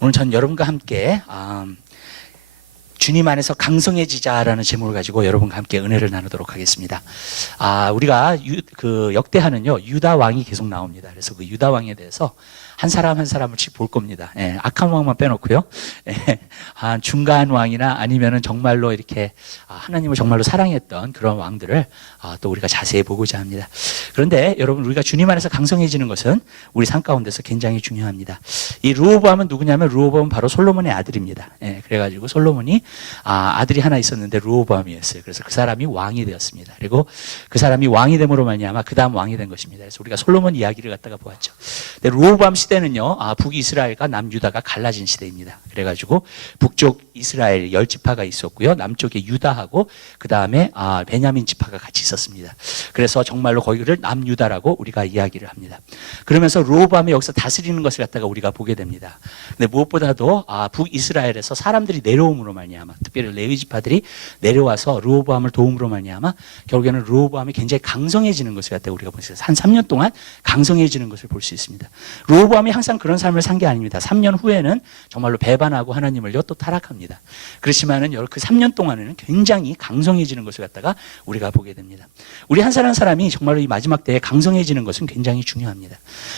오늘 전 여러분과 함께 주님 안에서 강성해지자라는 제목을 가지고 여러분과 함께 은혜를 나누도록 하겠습니다. 우리가 그 역대하는요 유다 왕이 계속 나옵니다. 그래서 그 유다 왕에 대해서 한 사람 한 사람씩 볼 겁니다. 악한 왕만 빼놓고요. 중간 왕이나 아니면은 정말로 이렇게 하나님을 정말로 사랑했던 그런 왕들을 또 우리가 자세히 보고자 합니다. 그런데 여러분, 우리가 주님 안에서 강성해지는 것은 우리 삶 가운데서 굉장히 중요합니다. 이 르호보암은 누구냐면, 르호보암은 바로 솔로몬의 아들입니다. 그래가지고 솔로몬이 아들이 하나 있었는데 르호보암이었어요. 그래서 그 사람이 왕이 되었습니다. 그리고 그 사람이 왕이 됨으로 말미암아 그 다음 왕이 된 것입니다. 그래서 우리가 솔로몬 이야기를 갖다가 보았죠. 근데 르호보암 시대는요, 북이스라엘과 남유다가 갈라진 시대입니다. 그래가지고 북쪽 이스라엘 10지파가 있었고요, 남쪽에 유다하고 그 다음에 베냐민 지파가 같이 있었습니다. 그래서 정말로 거기를 남유다라고 우리가 이야기를 합니다. 그러면서 르호보암이 여기서 다스리는 것을 갖다가 우리가 보게 됩니다. 근데 무엇보다도 북이스라엘에서 사람들이 내려옴으로 말미암아, 특별히 레위 지파들이 내려와서 르호보암을 도움으로 말미암아 결국에는 르호보암이 굉장히 강성해지는 것을 갖다가 우리가 볼 수 있어요. 한 3년 동안 강성해지는 것을 볼 수 있습니다. 르호보암이 항상 그런 삶을 산 게 아닙니다. 3년 후에는 정말로 배반하고 하나님을요 또 타락합니다. 그렇지만은 그 3년 동안에는 굉장히 강성해지는 것을 갖다가 우리가 보게 됩니다. 우리 한 사람 한 사람이 정말로 이 마지막 때에 강성해지는 것은 굉장히 중요합니다.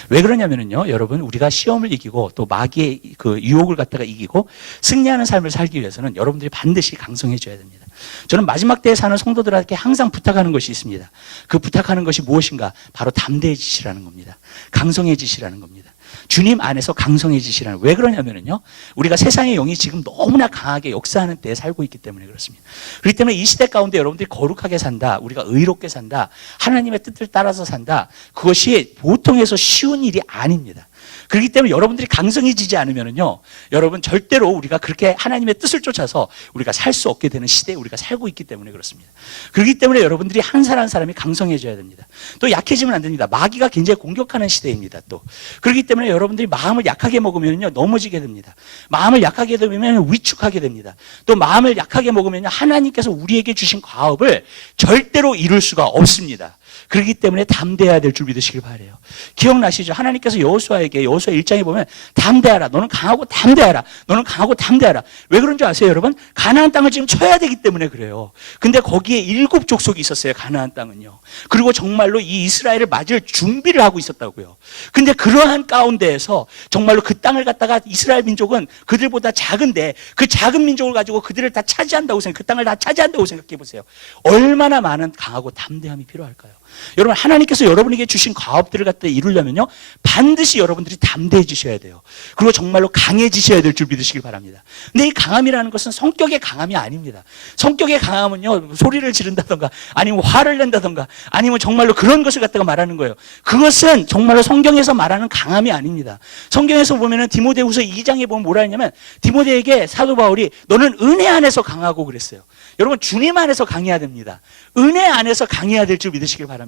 왜 그러냐면은요, 여러분, 우리가 시험을 이기고 또 마귀의 그 유혹을 갖다가 이기고 승리하는 삶을 살기 위해서는 여러분들이 반드시 강성해져야 됩니다. 저는 마지막 때에 사는 성도들에게 항상 부탁하는 것이 있습니다. 그 부탁하는 것이 무엇인가? 바로 담대해지시라는 겁니다. 강성해지시라는 겁니다. 주님 안에서 강성해지시라는. 왜 그러냐면요, 우리가 세상의 영이 지금 너무나 강하게 역사하는 때에 살고 있기 때문에 그렇습니다. 그렇기 때문에 이 시대 가운데 여러분들이 거룩하게 산다, 우리가 의롭게 산다, 하나님의 뜻을 따라서 산다, 그것이 보통에서 쉬운 일이 아닙니다. 그렇기 때문에 여러분들이 강성해지지 않으면요, 여러분 절대로 우리가 그렇게 하나님의 뜻을 쫓아서 우리가 살 수 없게 되는 시대에 우리가 살고 있기 때문에 그렇습니다. 그렇기 때문에 여러분들이 한 사람 한 사람이 강성해져야 됩니다. 또 약해지면 안 됩니다. 마귀가 굉장히 공격하는 시대입니다. 또 그렇기 때문에 여러분들이 마음을 약하게 먹으면요 넘어지게 됩니다. 마음을 약하게 되면 위축하게 됩니다. 또 마음을 약하게 먹으면 하나님께서 우리에게 주신 과업을 절대로 이룰 수가 없습니다. 그렇기 때문에 담대해야 될 줄 믿으시길 바라요. 기억나시죠? 하나님께서 여호수아에게, 여호수아 1장에 보면 담대하라, 너는 강하고 담대하라, 너는 강하고 담대하라. 왜 그런 줄 아세요, 여러분? 가나안 땅을 지금 쳐야 되기 때문에 그래요. 근데 거기에 7 족속이 있었어요, 가나안 땅은요. 그리고 정말로 이 이스라엘을 맞을 준비를 하고 있었다고요. 근데 그러한 가운데에서 정말로 그 땅을 갖다가 이스라엘 민족은 그들보다 작은데 그 작은 민족을 가지고 그들을 다 차지한다고 그 땅을 다 차지한다고 생각해 보세요. 얼마나 많은 강하고 담대함이 필요할까요? 여러분, 하나님께서 여러분에게 주신 과업들을 갖다 이루려면요, 반드시 여러분들이 담대해지셔야 돼요. 그리고 정말로 강해지셔야 될 줄 믿으시길 바랍니다. 근데 이 강함이라는 것은 성격의 강함이 아닙니다. 성격의 강함은요, 소리를 지른다던가 아니면 화를 낸다던가 아니면 정말로 그런 것을 갖다가 말하는 거예요. 그것은 정말로 성경에서 말하는 강함이 아닙니다. 성경에서 보면은 디모데후서 2장에 보면 뭐라 했냐면, 디모데에게 사도 바울이 너는 은혜 안에서 강하고 그랬어요. 여러분, 주님 안에서 강해야 됩니다. 은혜 안에서 강해야 될 줄 믿으시길 바랍니다.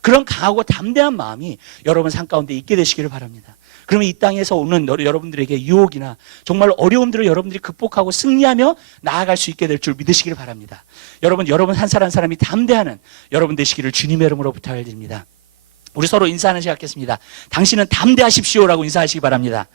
그런 강하고 담대한 마음이 여러분 삶 가운데 있게 되시기를 바랍니다. 그러면 이 땅에서 오는 여러분들에게 유혹이나 정말 어려움들을 여러분들이 극복하고 승리하며 나아갈 수 있게 될 줄 믿으시기를 바랍니다. 여러분 한 사람 한 사람이 담대하는 여러분 되시기를 주님의 이름으로 부탁드립니다. 우리 서로 인사하는 시간 갖겠습니다. 당신은 담대하십시오라고 인사하시기 바랍니다.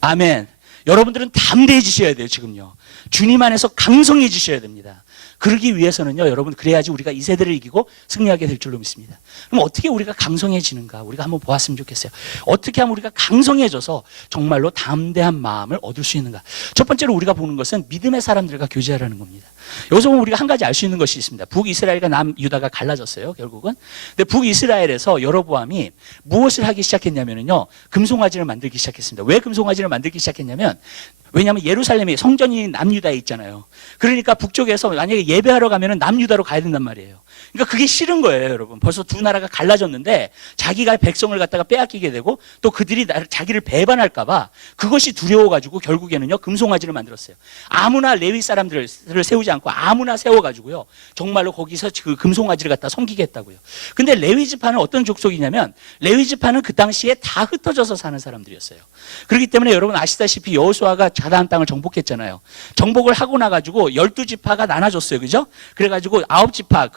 아멘. 여러분들은 담대해지셔야 돼요. 지금요, 주님 안에서 강성해지셔야 됩니다. 그러기 위해서는요, 여러분, 그래야지 우리가 이 세대를 이기고 승리하게 될 줄로 믿습니다. 그럼 어떻게 우리가 강성해지는가, 우리가 한번 보았으면 좋겠어요. 어떻게 하면 우리가 강성해져서 정말로 담대한 마음을 얻을 수 있는가. 첫 번째로 우리가 보는 것은 믿음의 사람들과 교제하라는 겁니다. 여기서 보면 우리가 한 가지 알 수 있는 것이 있습니다. 북이스라엘과 남유다가 갈라졌어요, 결국은. 근데 북이스라엘에서 여로보암이 무엇을 하기 시작했냐면요, 금송아지를 만들기 시작했습니다. 왜 금송아지를 만들기 시작했냐면, 왜냐하면 예루살렘이 성전이 남유다에 있잖아요. 그러니까 북쪽에서 만약에 예배하러 가면은 남유다로 가야 된단 말이에요. 그러니까 그게 싫은 거예요, 여러분. 벌써 두 나라가 갈라졌는데 자기가 백성을 갖다가 빼앗기게 되고 또 그들이 자기를 배반할까봐 그것이 두려워가지고 결국에는요, 금송아지를 만들었어요. 아무나 레위 사람들을 세우지 않고 아무나 세워가지고요, 정말로 거기서 그 금송아지를 갖다 섬기게 했다고요. 근데 레위 지파는 어떤 족속이냐면, 레위 지파는 그 당시에 다 흩어져서 사는 사람들이었어요. 그렇기 때문에 여러분 아시다시피 여호수아가 가나안 땅을 정복했잖아요. 정복을 하고 나가지고 12지파가 나눠졌어요. 그죠? 그래가지고 9지파,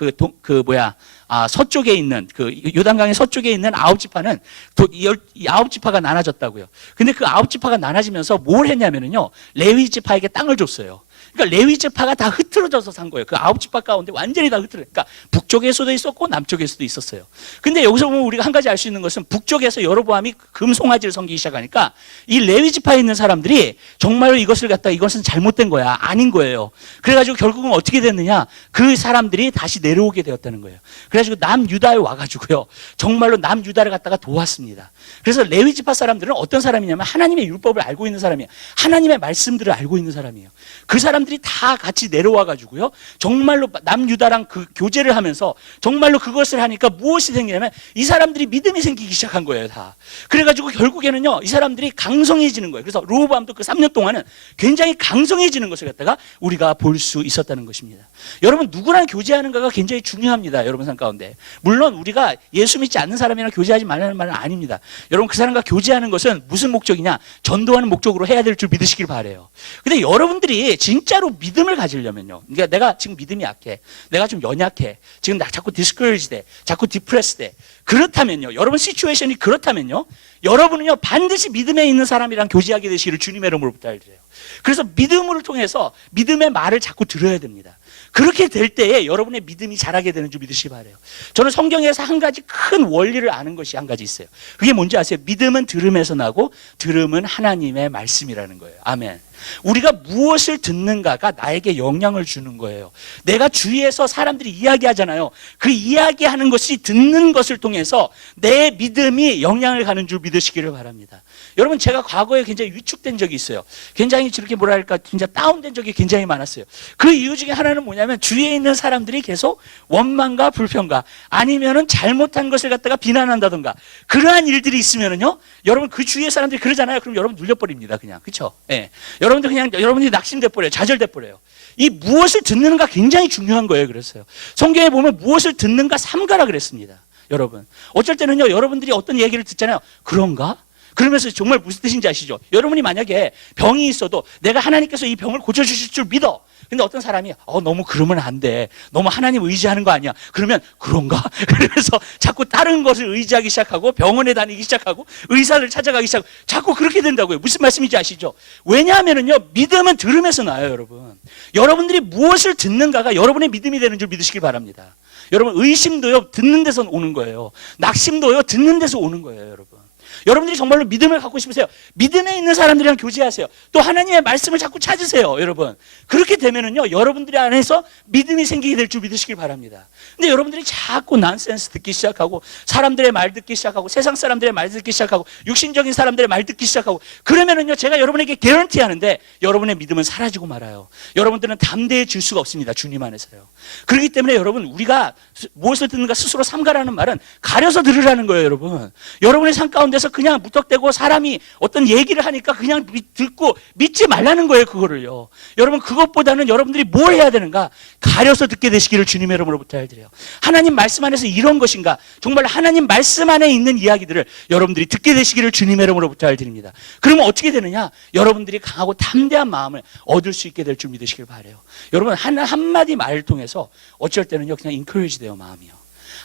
서쪽에 있는, 요단강의 서쪽에 있는 9지파는 9지파가 나눠졌다고요. 근데 그 9지파가 나눠지면서 뭘 했냐면요. 레위지파에게 땅을 줬어요. 그러니까 레위지파가 다 흐트러져서 산 거예요. 그 9지파 가운데 완전히 다 그러니까 북쪽에서도 있었고 남쪽에서도 있었어요. 근데 여기서 보면 우리가 한 가지 알 수 있는 것은 북쪽에서 여로보암이 금송아지를 섬기기 시작하니까 이 레위지파에 있는 사람들이 정말로 이것은 잘못된 거야. 아닌 거예요. 그래가지고 결국은 어떻게 됐느냐? 그 사람들이 다시 내려오게 되었다는 거예요. 그래가지고 남유다에 와가지고요. 정말로 남유다를 갖다가 도왔습니다. 그래서 레위지파 사람들은 어떤 사람이냐면 하나님의 율법을 알고 있는 사람이에요. 하나님의 말씀들을 알고 있는 사람이에요. 그 사람들이 다 같이 내려와가지고요. 정말로 남유다랑 그 교제를 하면서 정말로 그것을 하니까 무엇이 생기냐면 이 사람들이 믿음이 생기기 시작한 거예요, 다. 그래가지고 결국에는요, 이 사람들이 강성해지는 거예요. 그래서 르호보암도 그 3년 동안은 굉장히 강성해지는 것을 갖다가 우리가 볼 수 있었다는 것입니다. 여러분, 누구랑 교제하는가가 굉장히 중요합니다. 여러분 삶 가운데. 물론 우리가 예수 믿지 않는 사람이랑 교제하지 말라는 말은 아닙니다. 여러분, 그 사람과 교제하는 것은 무슨 목적이냐? 전도하는 목적으로 해야 될 줄 믿으시길 바라요. 근데 여러분들이 진짜로 믿음을 가지려면요. 그러니까 내가 지금 믿음이 약해. 내가 좀 연약해. 지금 나 자꾸 디스커리지 돼. 자꾸 디프레스 돼. 그렇다면요. 여러분 시츄에이션이 그렇다면요. 여러분은요. 반드시 믿음에 있는 사람이랑 교제하게 되시기를 주님의 이름으로 부탁드려요. 그래서 믿음을 통해서 믿음의 말을 자꾸 들어야 됩니다. 그렇게 될 때에 여러분의 믿음이 자라게 되는 줄 믿으시기 바라요. 저는 성경에서 한 가지 큰 원리를 아는 것이 한 가지 있어요. 그게 뭔지 아세요? 믿음은 들음에서 나고 들음은 하나님의 말씀이라는 거예요. 아멘. 우리가 무엇을 듣는가가 나에게 영향을 주는 거예요. 내가 주위에서 사람들이 이야기하잖아요. 그 이야기하는 것이 듣는 것을 통해서 내 믿음이 영향을 가는 줄 믿으시기를 바랍니다. 여러분, 제가 과거에 굉장히 위축된 적이 있어요. 굉장히 저렇게 뭐랄까 진짜 다운된 적이 굉장히 많았어요. 그 이유 중에 하나는 뭐냐면 주위에 있는 사람들이 계속 원망과 불평과 아니면은 잘못한 것을 갖다가 비난한다던가 그러한 일들이 있으면은요, 여러분 그 주위의 사람들이 그러잖아요. 그럼 여러분 눌려버립니다. 그냥. 그렇죠? 예. 여러분들이 낙심돼 버려요. 좌절돼 버려요. 이 무엇을 듣는가 굉장히 중요한 거예요. 그랬어요. 성경에 보면 무엇을 듣는가 삼가라 그랬습니다. 여러분, 어쩔 때는요, 여러분들이 어떤 얘기를 듣잖아요. 그런가? 그러면서 정말 무슨 뜻인지 아시죠? 여러분이 만약에 병이 있어도 내가 하나님께서 이 병을 고쳐주실 줄 믿어. 근데 어떤 사람이 너무 그러면 안 돼. 너무 하나님 의지하는 거 아니야. 그러면 그런가? 그러면서 자꾸 다른 것을 의지하기 시작하고 병원에 다니기 시작하고 의사를 찾아가기 시작하고 자꾸 그렇게 된다고요. 무슨 말씀인지 아시죠? 왜냐하면요, 믿음은 들음에서 나요, 여러분. 여러분들이 무엇을 듣는가가 여러분의 믿음이 되는 줄 믿으시길 바랍니다. 여러분, 의심도요, 듣는 데서 오는 거예요. 낙심도요, 듣는 데서 오는 거예요, 여러분. 여러분들이 정말로 믿음을 갖고 싶으세요? 믿음에 있는 사람들이랑 교제하세요. 또 하나님의 말씀을 자꾸 찾으세요, 여러분. 그렇게 되면은요, 여러분들이 안에서 믿음이 생기게 될 줄 믿으시길 바랍니다. 근데 여러분들이 자꾸 난센스 듣기 시작하고 사람들의 말 듣기 시작하고 세상 사람들의 말 듣기 시작하고 육신적인 사람들의 말 듣기 시작하고 그러면은요, 제가 여러분에게 개런티 하는데 여러분의 믿음은 사라지고 말아요. 여러분들은 담대해질 수가 없습니다. 주님 안에서요. 그렇기 때문에 여러분, 우리가 무엇을 듣는가 스스로 삼가라는 말은 가려서 들으라는 거예요, 여러분. 여러분의 삶 가운데서 그냥 무턱대고 사람이 어떤 얘기를 하니까 그냥 듣고 믿지 말라는 거예요, 그거를요. 여러분, 그것보다는 여러분들이 뭘 해야 되는가? 가려서 듣게 되시기를 주님의 이름으로 부탁드려요. 하나님 말씀 안에서 이런 것인가? 정말 하나님 말씀 안에 있는 이야기들을 여러분들이 듣게 되시기를 주님의 이름으로 부탁드립니다. 그러면 어떻게 되느냐? 여러분들이 강하고 담대한 마음을 얻을 수 있게 될 줄 믿으시길 바라요. 여러분, 한마디 말을 통해서 어쩔 때는요, 그냥 인커리지 돼요, 마음이요.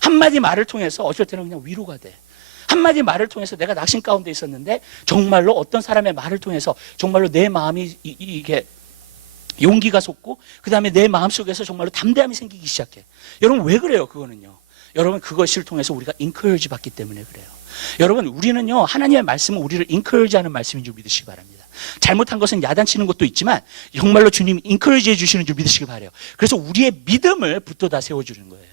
한마디 말을 통해서 어쩔 때는 그냥 위로가 돼. 한마디 말을 통해서 내가 낙심 가운데 있었는데 정말로 어떤 사람의 말을 통해서 정말로 내 마음이 이게 용기가 솟고 그 다음에 내 마음속에서 정말로 담대함이 생기기 시작해. 여러분, 왜 그래요? 그거는요, 여러분, 그것을 통해서 우리가 인커리지 받기 때문에 그래요. 여러분, 우리는요, 하나님의 말씀은 우리를 인커리지 하는 말씀인 줄 믿으시기 바랍니다. 잘못한 것은 야단치는 것도 있지만 정말로 주님이 인커리지 해주시는 줄 믿으시기 바라요. 그래서 우리의 믿음을 붙들다 세워주는 거예요.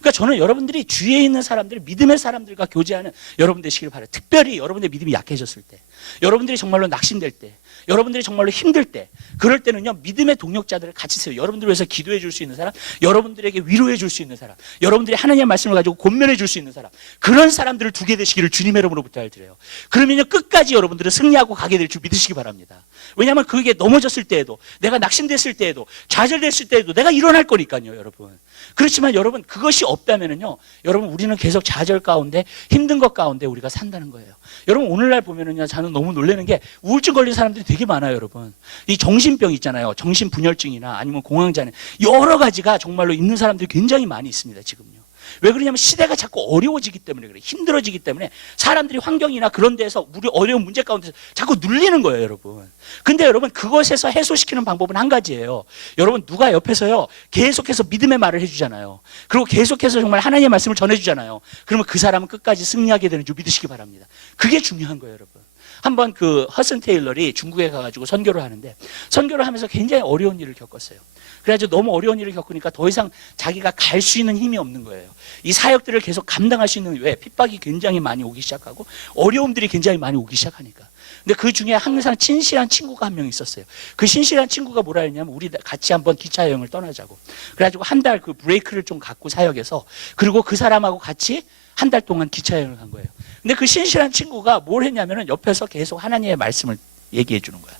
그러니까 저는 여러분들이 주위에 있는 사람들, 믿음의 사람들과 교제하는 여러분 되시길 바라요. 특별히 여러분의 믿음이 약해졌을 때, 여러분들이 정말로 낙심될 때, 여러분들이 정말로 힘들 때, 그럴 때는요, 믿음의 동력자들을 같이 세요. 여러분들 위해서 기도해 줄 수 있는 사람, 여러분들에게 위로해 줄 수 있는 사람, 여러분들이 하나님의 말씀을 가지고 권면해 줄 수 있는 사람, 그런 사람들을 두게 되시기를 주님의 이름으로 부탁드려요. 그러면요, 끝까지 여러분들은 승리하고 가게 될 줄 믿으시기 바랍니다. 왜냐하면 그게 넘어졌을 때에도, 내가 낙심됐을 때에도, 좌절됐을 때에도 내가 일어날 거니까요, 여러분. 그렇지만 여러분, 그것이 없다면은요, 여러분 우리는 계속 좌절 가운데 힘든 것 가운데 우리가 산다는 거예요. 여러분 오늘날 보면은요, 저는 너무 놀라는 게 우울증 걸린 사람들이 되게 많아요, 여러분. 이 정신병 있잖아요, 정신분열증이나 아니면 공황장애, 여러 가지가 정말로 있는 사람들이 굉장히 많이 있습니다, 지금요. 왜 그러냐면 시대가 자꾸 어려워지기 때문에 그래요. 힘들어지기 때문에 사람들이 환경이나 그런 데서 우리 어려운 문제 가운데서 자꾸 눌리는 거예요, 여러분. 근데 여러분 그것에서 해소시키는 방법은 한 가지예요. 여러분 누가 옆에서요 계속해서 믿음의 말을 해주잖아요. 그리고 계속해서 정말 하나님의 말씀을 전해주잖아요. 그러면 그 사람은 끝까지 승리하게 되는 줄 믿으시기 바랍니다. 그게 중요한 거예요, 여러분. 한번 그 허슨 테일러이 중국에 가가지고 선교를 하는데, 선교를 하면서 굉장히 어려운 일을 겪었어요. 그래가지고 너무 어려운 일을 겪으니까 더 이상 자기가 갈 수 있는 힘이 없는 거예요. 이 사역들을 계속 감당할 수 있는, 왜? 핍박이 굉장히 많이 오기 시작하고 어려움들이 굉장히 많이 오기 시작하니까. 근데 그 중에 항상 친실한 친구가 한 명 있었어요. 그 친실한 친구가 뭐라 했냐면, 우리 같이 한번 기차 여행을 떠나자고. 그래가지고 한 달 그 브레이크를 좀 갖고 사역해서, 그리고 그 사람하고 같이 한 달 동안 기차 여행을 간 거예요. 근데 그 신실한 친구가 뭘 했냐면은 옆에서 계속 하나님의 말씀을 얘기해 주는 거야.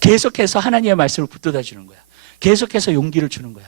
계속해서 하나님의 말씀을 붙들어 주는 거야. 계속해서 용기를 주는 거야.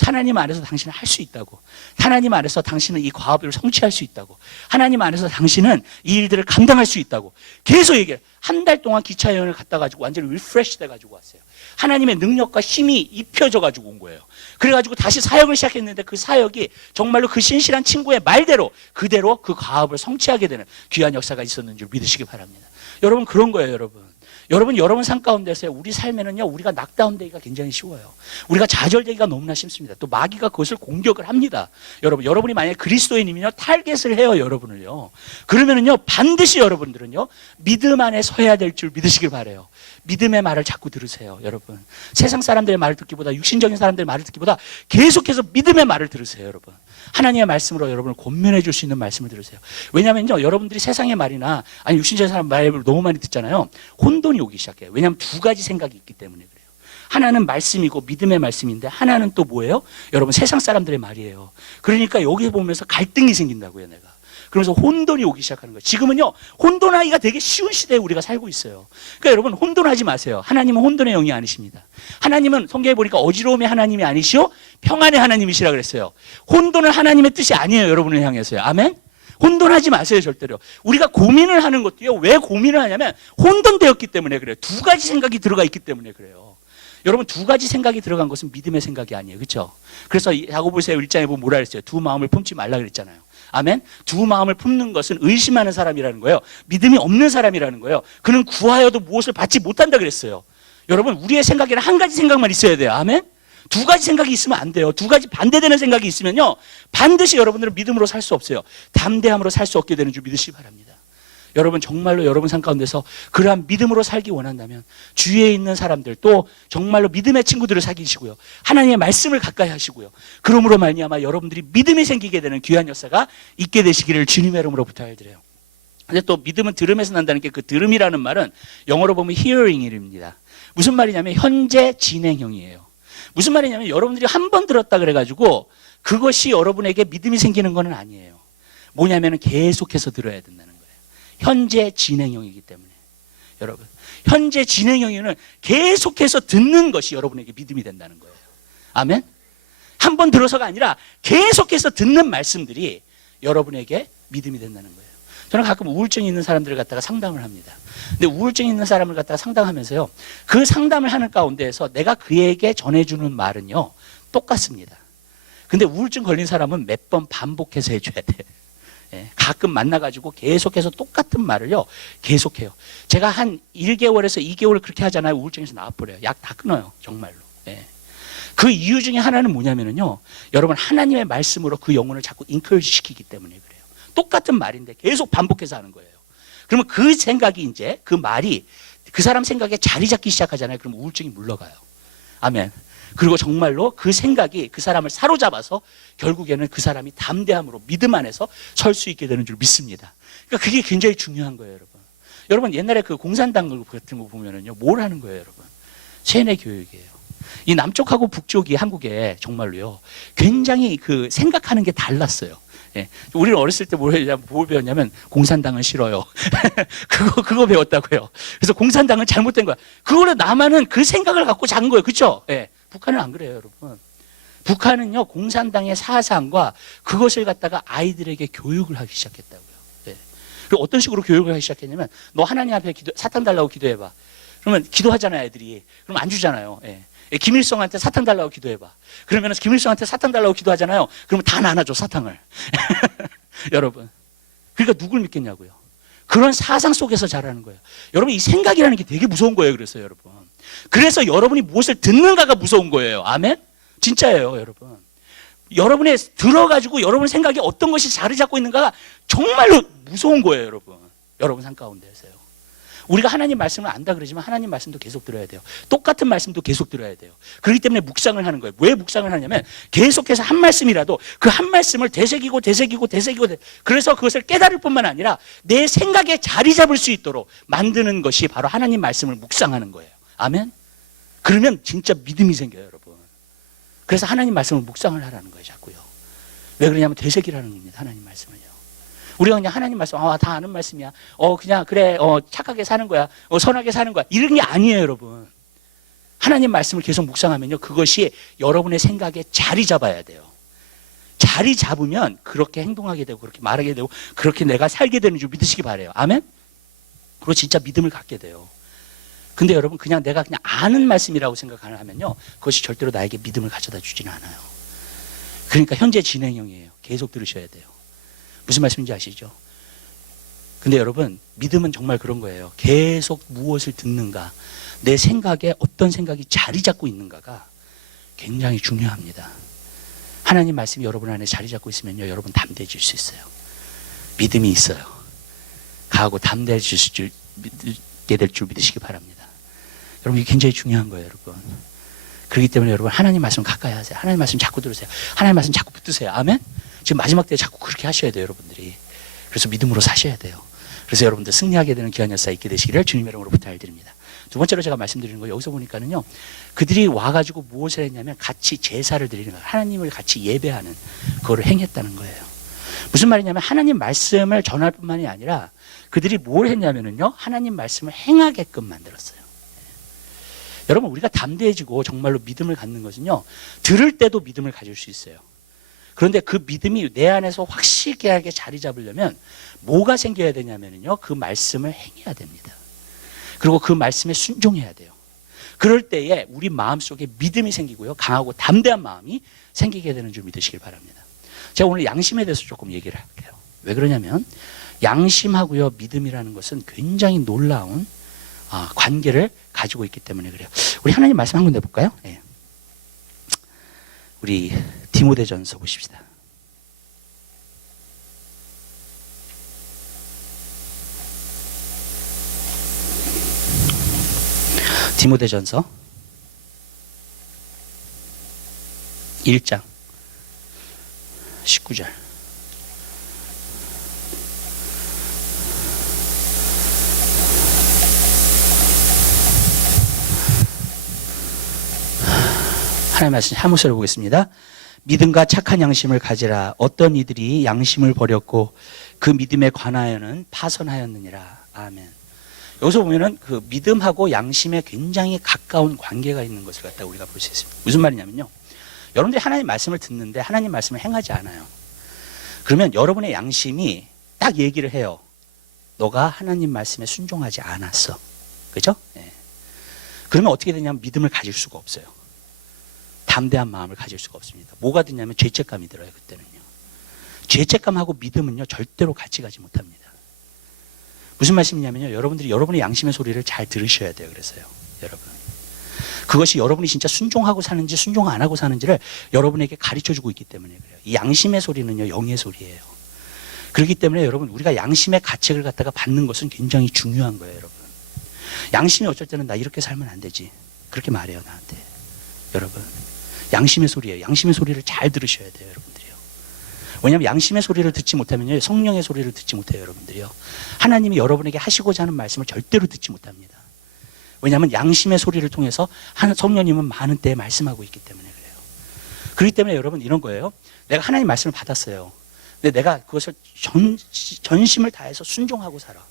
하나님 안에서 당신은 할 수 있다고. 하나님 안에서 당신은 이 과업을 성취할 수 있다고. 하나님 안에서 당신은 이 일들을 감당할 수 있다고. 계속 얘기해. 한 달 동안 기차 여행을 갔다 가지고 완전히 리프레시 돼가지고 왔어요. 하나님의 능력과 힘이 입혀져 가지고 온 거예요. 그래가지고 다시 사역을 시작했는데, 그 사역이 정말로 그 신실한 친구의 말대로 그대로 그 과업을 성취하게 되는 귀한 역사가 있었는 줄 믿으시기 바랍니다. 여러분 그런 거예요, 여러분. 여러분 삶 가운데서 우리 삶에는요, 우리가 낙다운되기가 굉장히 쉬워요. 우리가 좌절되기가 너무나 쉽습니다. 또 마귀가 그것을 공격을 합니다. 여러분이 만약에 그리스도인이면요, 타겟을 해요, 여러분을요. 그러면은요, 반드시 여러분들은요, 믿음 안에 서야 될 줄 믿으시길 바라요. 믿음의 말을 자꾸 들으세요, 여러분. 세상 사람들의 말을 듣기보다, 육신적인 사람들의 말을 듣기보다 계속해서 믿음의 말을 들으세요, 여러분. 하나님의 말씀으로 여러분을 권면해 줄 수 있는 말씀을 들으세요. 왜냐면요, 여러분들이 세상의 말이나 아니 육신적인 사람 말을 너무 많이 듣잖아요. 혼돈이 오기 시작해요. 왜냐하면 두 가지 생각이 있기 때문에 그래요. 하나는 말씀이고 믿음의 말씀인데, 하나는 또 뭐예요? 여러분 세상 사람들의 말이에요. 그러니까 여기 보면서 갈등이 생긴다고요, 내가. 그러면서 혼돈이 오기 시작하는 거예요. 지금은요, 혼돈하기가 되게 쉬운 시대에 우리가 살고 있어요. 그러니까 여러분 혼돈하지 마세요. 하나님은 혼돈의 영이 아니십니다. 하나님은 성경에 보니까 어지러움의 하나님이 아니시오 평안의 하나님이시라 그랬어요. 혼돈은 하나님의 뜻이 아니에요, 여러분을 향해서요. 아멘? 혼돈하지 마세요, 절대로. 우리가 고민을 하는 것도요, 왜 고민을 하냐면 혼돈되었기 때문에 그래요. 두 가지 생각이 들어가 있기 때문에 그래요. 여러분 두 가지 생각이 들어간 것은 믿음의 생각이 아니에요, 그렇죠? 그래서 야고보서 1장에 보면 뭐라 그랬어요? 두 마음을 품지 말라 그랬잖아요. 아멘? 두 마음을 품는 것은 의심하는 사람이라는 거예요. 믿음이 없는 사람이라는 거예요. 그는 구하여도 무엇을 받지 못한다 그랬어요. 여러분 우리의 생각에는 한 가지 생각만 있어야 돼요. 아멘? 두 가지 생각이 있으면 안 돼요. 두 가지 반대되는 생각이 있으면요, 반드시 여러분들은 믿음으로 살 수 없어요. 담대함으로 살 수 없게 되는 줄 믿으시기 바랍니다. 여러분 정말로 여러분 삶 가운데서 그러한 믿음으로 살기 원한다면 주위에 있는 사람들, 또 정말로 믿음의 친구들을 사귀시고요, 하나님의 말씀을 가까이 하시고요, 그러므로 말미암아 여러분들이 믿음이 생기게 되는 귀한 역사가 있게 되시기를 주님의 이름으로 부탁드려요. 근데 또 믿음은 들음에서 난다는 게, 그 들음이라는 말은 영어로 보면 hearing입니다. 무슨 말이냐면 현재 진행형이에요. 무슨 말이냐면 여러분들이 한 번 들었다 그래가지고 그것이 여러분에게 믿음이 생기는 건 아니에요. 뭐냐면 계속해서 들어야 된다는 거예요. 현재 진행형이기 때문에. 여러분 현재 진행형에는 계속해서 듣는 것이 여러분에게 믿음이 된다는 거예요. 아멘? 한 번 들어서가 아니라 계속해서 듣는 말씀들이 여러분에게 믿음이 된다는 거예요. 저는 가끔 우울증이 있는 사람들을 갖다가 상담을 합니다. 근데 우울증이 있는 사람을 갖다가 상담하면서요, 그 상담을 하는 가운데에서 내가 그에게 전해주는 말은요, 똑같습니다. 근데 우울증 걸린 사람은 몇 번 반복해서 해줘야 돼. 예, 가끔 만나가지고 계속해서 똑같은 말을요, 계속해요. 제가 한 1개월에서 2개월 그렇게 하잖아요. 우울증에서 나와버려요. 약 다 끊어요, 정말로. 예. 그 이유 중에 하나는 뭐냐면요, 여러분 하나님의 말씀으로 그 영혼을 자꾸 인커리지 시키기 때문에 그래요. 똑같은 말인데 계속 반복해서 하는 거예요. 그러면 그 생각이, 이제 그 말이 그 사람 생각에 자리 잡기 시작하잖아요. 그럼 우울증이 물러가요. 아멘. 그리고 정말로 그 생각이 그 사람을 사로잡아서 결국에는 그 사람이 담대함으로 믿음 안에서 설 수 있게 되는 줄 믿습니다. 그러니까 그게 굉장히 중요한 거예요, 여러분. 여러분 옛날에 그 공산당 같은 거 보면은요, 뭘 하는 거예요, 여러분? 세뇌 교육이에요. 이 남쪽하고 북쪽이 한국에 정말로요, 굉장히 그 생각하는 게 달랐어요. 예. 우리는 어렸을 때 뭘 배웠냐면 공산당은 싫어요. 그거 배웠다고요. 그래서 공산당은 잘못된 거야. 그거를 남한은 그 생각을 갖고 작은 거예요. 그렇죠? 예. 북한은 안 그래요, 여러분. 북한은요, 공산당의 사상과 그것을 갖다가 아이들에게 교육을 하기 시작했다고요. 네. 그리고 어떤 식으로 교육을 하기 시작했냐면, 너 하나님 앞에 사탕 달라고 기도해봐. 그러면 기도하잖아요, 애들이. 그럼 안 주잖아요. 예. 김일성한테 사탕 달라고 기도해봐. 그러면 김일성한테 사탕 달라고 기도하잖아요. 그러면 다 나눠줘, 사탕을. 여러분. 그러니까 누굴 믿겠냐고요. 그런 사상 속에서 자라는 거예요. 여러분, 이 생각이라는 게 되게 무서운 거예요. 그래서 여러분. 그래서 여러분이 무엇을 듣는가가 무서운 거예요. 아멘? 진짜예요, 여러분. 여러분의 들어가지고 여러분 생각에 어떤 것이 자리 잡고 있는가가 정말로 무서운 거예요, 여러분. 여러분 삶 가운데서요. 우리가 하나님 말씀을 안다 그러지만 하나님 말씀도 계속 들어야 돼요. 똑같은 말씀도 계속 들어야 돼요. 그렇기 때문에 묵상을 하는 거예요. 왜 묵상을 하냐면 계속해서 한 말씀이라도 그 한 말씀을 되새기고 그래서 그것을 깨달을 뿐만 아니라 내 생각에 자리 잡을 수 있도록 만드는 것이 바로 하나님 말씀을 묵상하는 거예요. 아멘? 그러면 진짜 믿음이 생겨요, 여러분. 그래서 하나님 말씀을 묵상을 하라는 거예요, 자꾸요. 왜 그러냐면 되새기라는 겁니다, 하나님 말씀을요. 우리가 그냥 하나님 말씀, 다 아는 말씀이야. 그냥 그래, 착하게 사는 거야. 선하게 사는 거야. 이런 게 아니에요, 여러분. 하나님 말씀을 계속 묵상하면요, 그것이 여러분의 생각에 자리 잡아야 돼요. 자리 잡으면 그렇게 행동하게 되고, 그렇게 말하게 되고, 그렇게 내가 살게 되는 줄 믿으시기 바라요. 아멘? 그리고 진짜 믿음을 갖게 돼요. 근데 여러분, 그냥 내가 그냥 아는 말씀이라고 생각을 하면요, 그것이 절대로 나에게 믿음을 가져다 주지는 않아요. 그러니까 현재 진행형이에요. 계속 들으셔야 돼요. 무슨 말씀인지 아시죠? 근데 여러분, 믿음은 정말 그런 거예요. 계속 무엇을 듣는가, 내 생각에 어떤 생각이 자리 잡고 있는가가 굉장히 중요합니다. 하나님 말씀이 여러분 안에 자리 잡고 있으면요, 여러분 담대해질 수 있어요. 믿음이 있어요. 강하고 담대해지게 될 줄 믿으시기 바랍니다. 여러분, 이게 굉장히 중요한 거예요, 여러분. 그렇기 때문에 여러분, 하나님 말씀 가까이 하세요. 하나님 말씀 자꾸 들으세요. 하나님 말씀 자꾸 붙드세요. 아멘? 지금 마지막 때에 자꾸 그렇게 하셔야 돼요, 여러분들이. 그래서 믿음으로 사셔야 돼요. 그래서 여러분들 승리하게 되는 귀한 역사 있게 되시기를 주님의 이름으로 부탁드립니다. 두 번째로 제가 말씀드리는 거, 여기서 보니까는요, 그들이 와가지고 무엇을 했냐면 같이 제사를 드리는 거예요. 하나님을 같이 예배하는 그거를 행했다는 거예요. 무슨 말이냐면 하나님 말씀을 전할 뿐만이 아니라 그들이 뭘 했냐면요, 하나님 말씀을 행하게끔 만들었어요. 여러분, 우리가 담대해지고 정말로 믿음을 갖는 것은요, 들을 때도 믿음을 가질 수 있어요. 그런데 그 믿음이 내 안에서 확실하게 자리 잡으려면 뭐가 생겨야 되냐면요, 그 말씀을 행해야 됩니다. 그리고 그 말씀에 순종해야 돼요. 그럴 때에 우리 마음속에 믿음이 생기고요, 강하고 담대한 마음이 생기게 되는 줄 믿으시길 바랍니다. 제가 오늘 양심에 대해서 조금 얘기를 할게요. 왜 그러냐면 양심하고요, 믿음이라는 것은 굉장히 놀라운 관계를 가지고 있기 때문에 그래요. 우리 하나님 말씀 한 군데 볼까요? 네. 우리 디모데전서 보십시다. 디모데전서 1장 19절. 하나님 말씀 한 목소리로 보겠습니다. 믿음과 착한 양심을 가지라. 어떤 이들이 양심을 버렸고 그 믿음에 관하여는 파선하였느니라. 아멘. 여기서 보면은 그 믿음하고 양심에 굉장히 가까운 관계가 있는 것을 갖다 우리가 볼 수 있습니다. 무슨 말이냐면요, 여러분들이 하나님 말씀을 듣는데 하나님 말씀을 행하지 않아요. 그러면 여러분의 양심이 딱 얘기를 해요. 너가 하나님 말씀에 순종하지 않았어. 그죠? 네. 그러면 어떻게 되냐면 믿음을 가질 수가 없어요. 담대한 마음을 가질 수가 없습니다. 뭐가 드냐면 죄책감이 들어요, 그때는요. 죄책감하고 믿음은요, 절대로 같이 가지 못합니다. 무슨 말씀이냐면요, 여러분들이 여러분의 양심의 소리를 잘 들으셔야 돼요. 그래서요, 여러분. 그것이 여러분이 진짜 순종하고 사는지 순종 안 하고 사는지를 여러분에게 가르쳐주고 있기 때문에 그래요. 이 양심의 소리는요, 영의 소리예요. 그렇기 때문에 여러분, 우리가 양심의 가책을 갖다가 받는 것은 굉장히 중요한 거예요, 여러분. 양심이 어쩔 때는 나 이렇게 살면 안 되지, 그렇게 말해요, 나한테. 여러분, 양심의 소리예요. 양심의 소리를 잘 들으셔야 돼요, 여러분들이요. 왜냐하면 양심의 소리를 듣지 못하면요, 성령의 소리를 듣지 못해요, 여러분들이요. 하나님이 여러분에게 하시고자 하는 말씀을 절대로 듣지 못합니다. 왜냐하면 양심의 소리를 통해서 성령님은 많은 때에 말씀하고 있기 때문에 그래요. 그렇기 때문에 여러분, 이런 거예요. 내가 하나님 말씀을 받았어요. 근데 내가 그것을 전심을 다해서 순종하고 살아.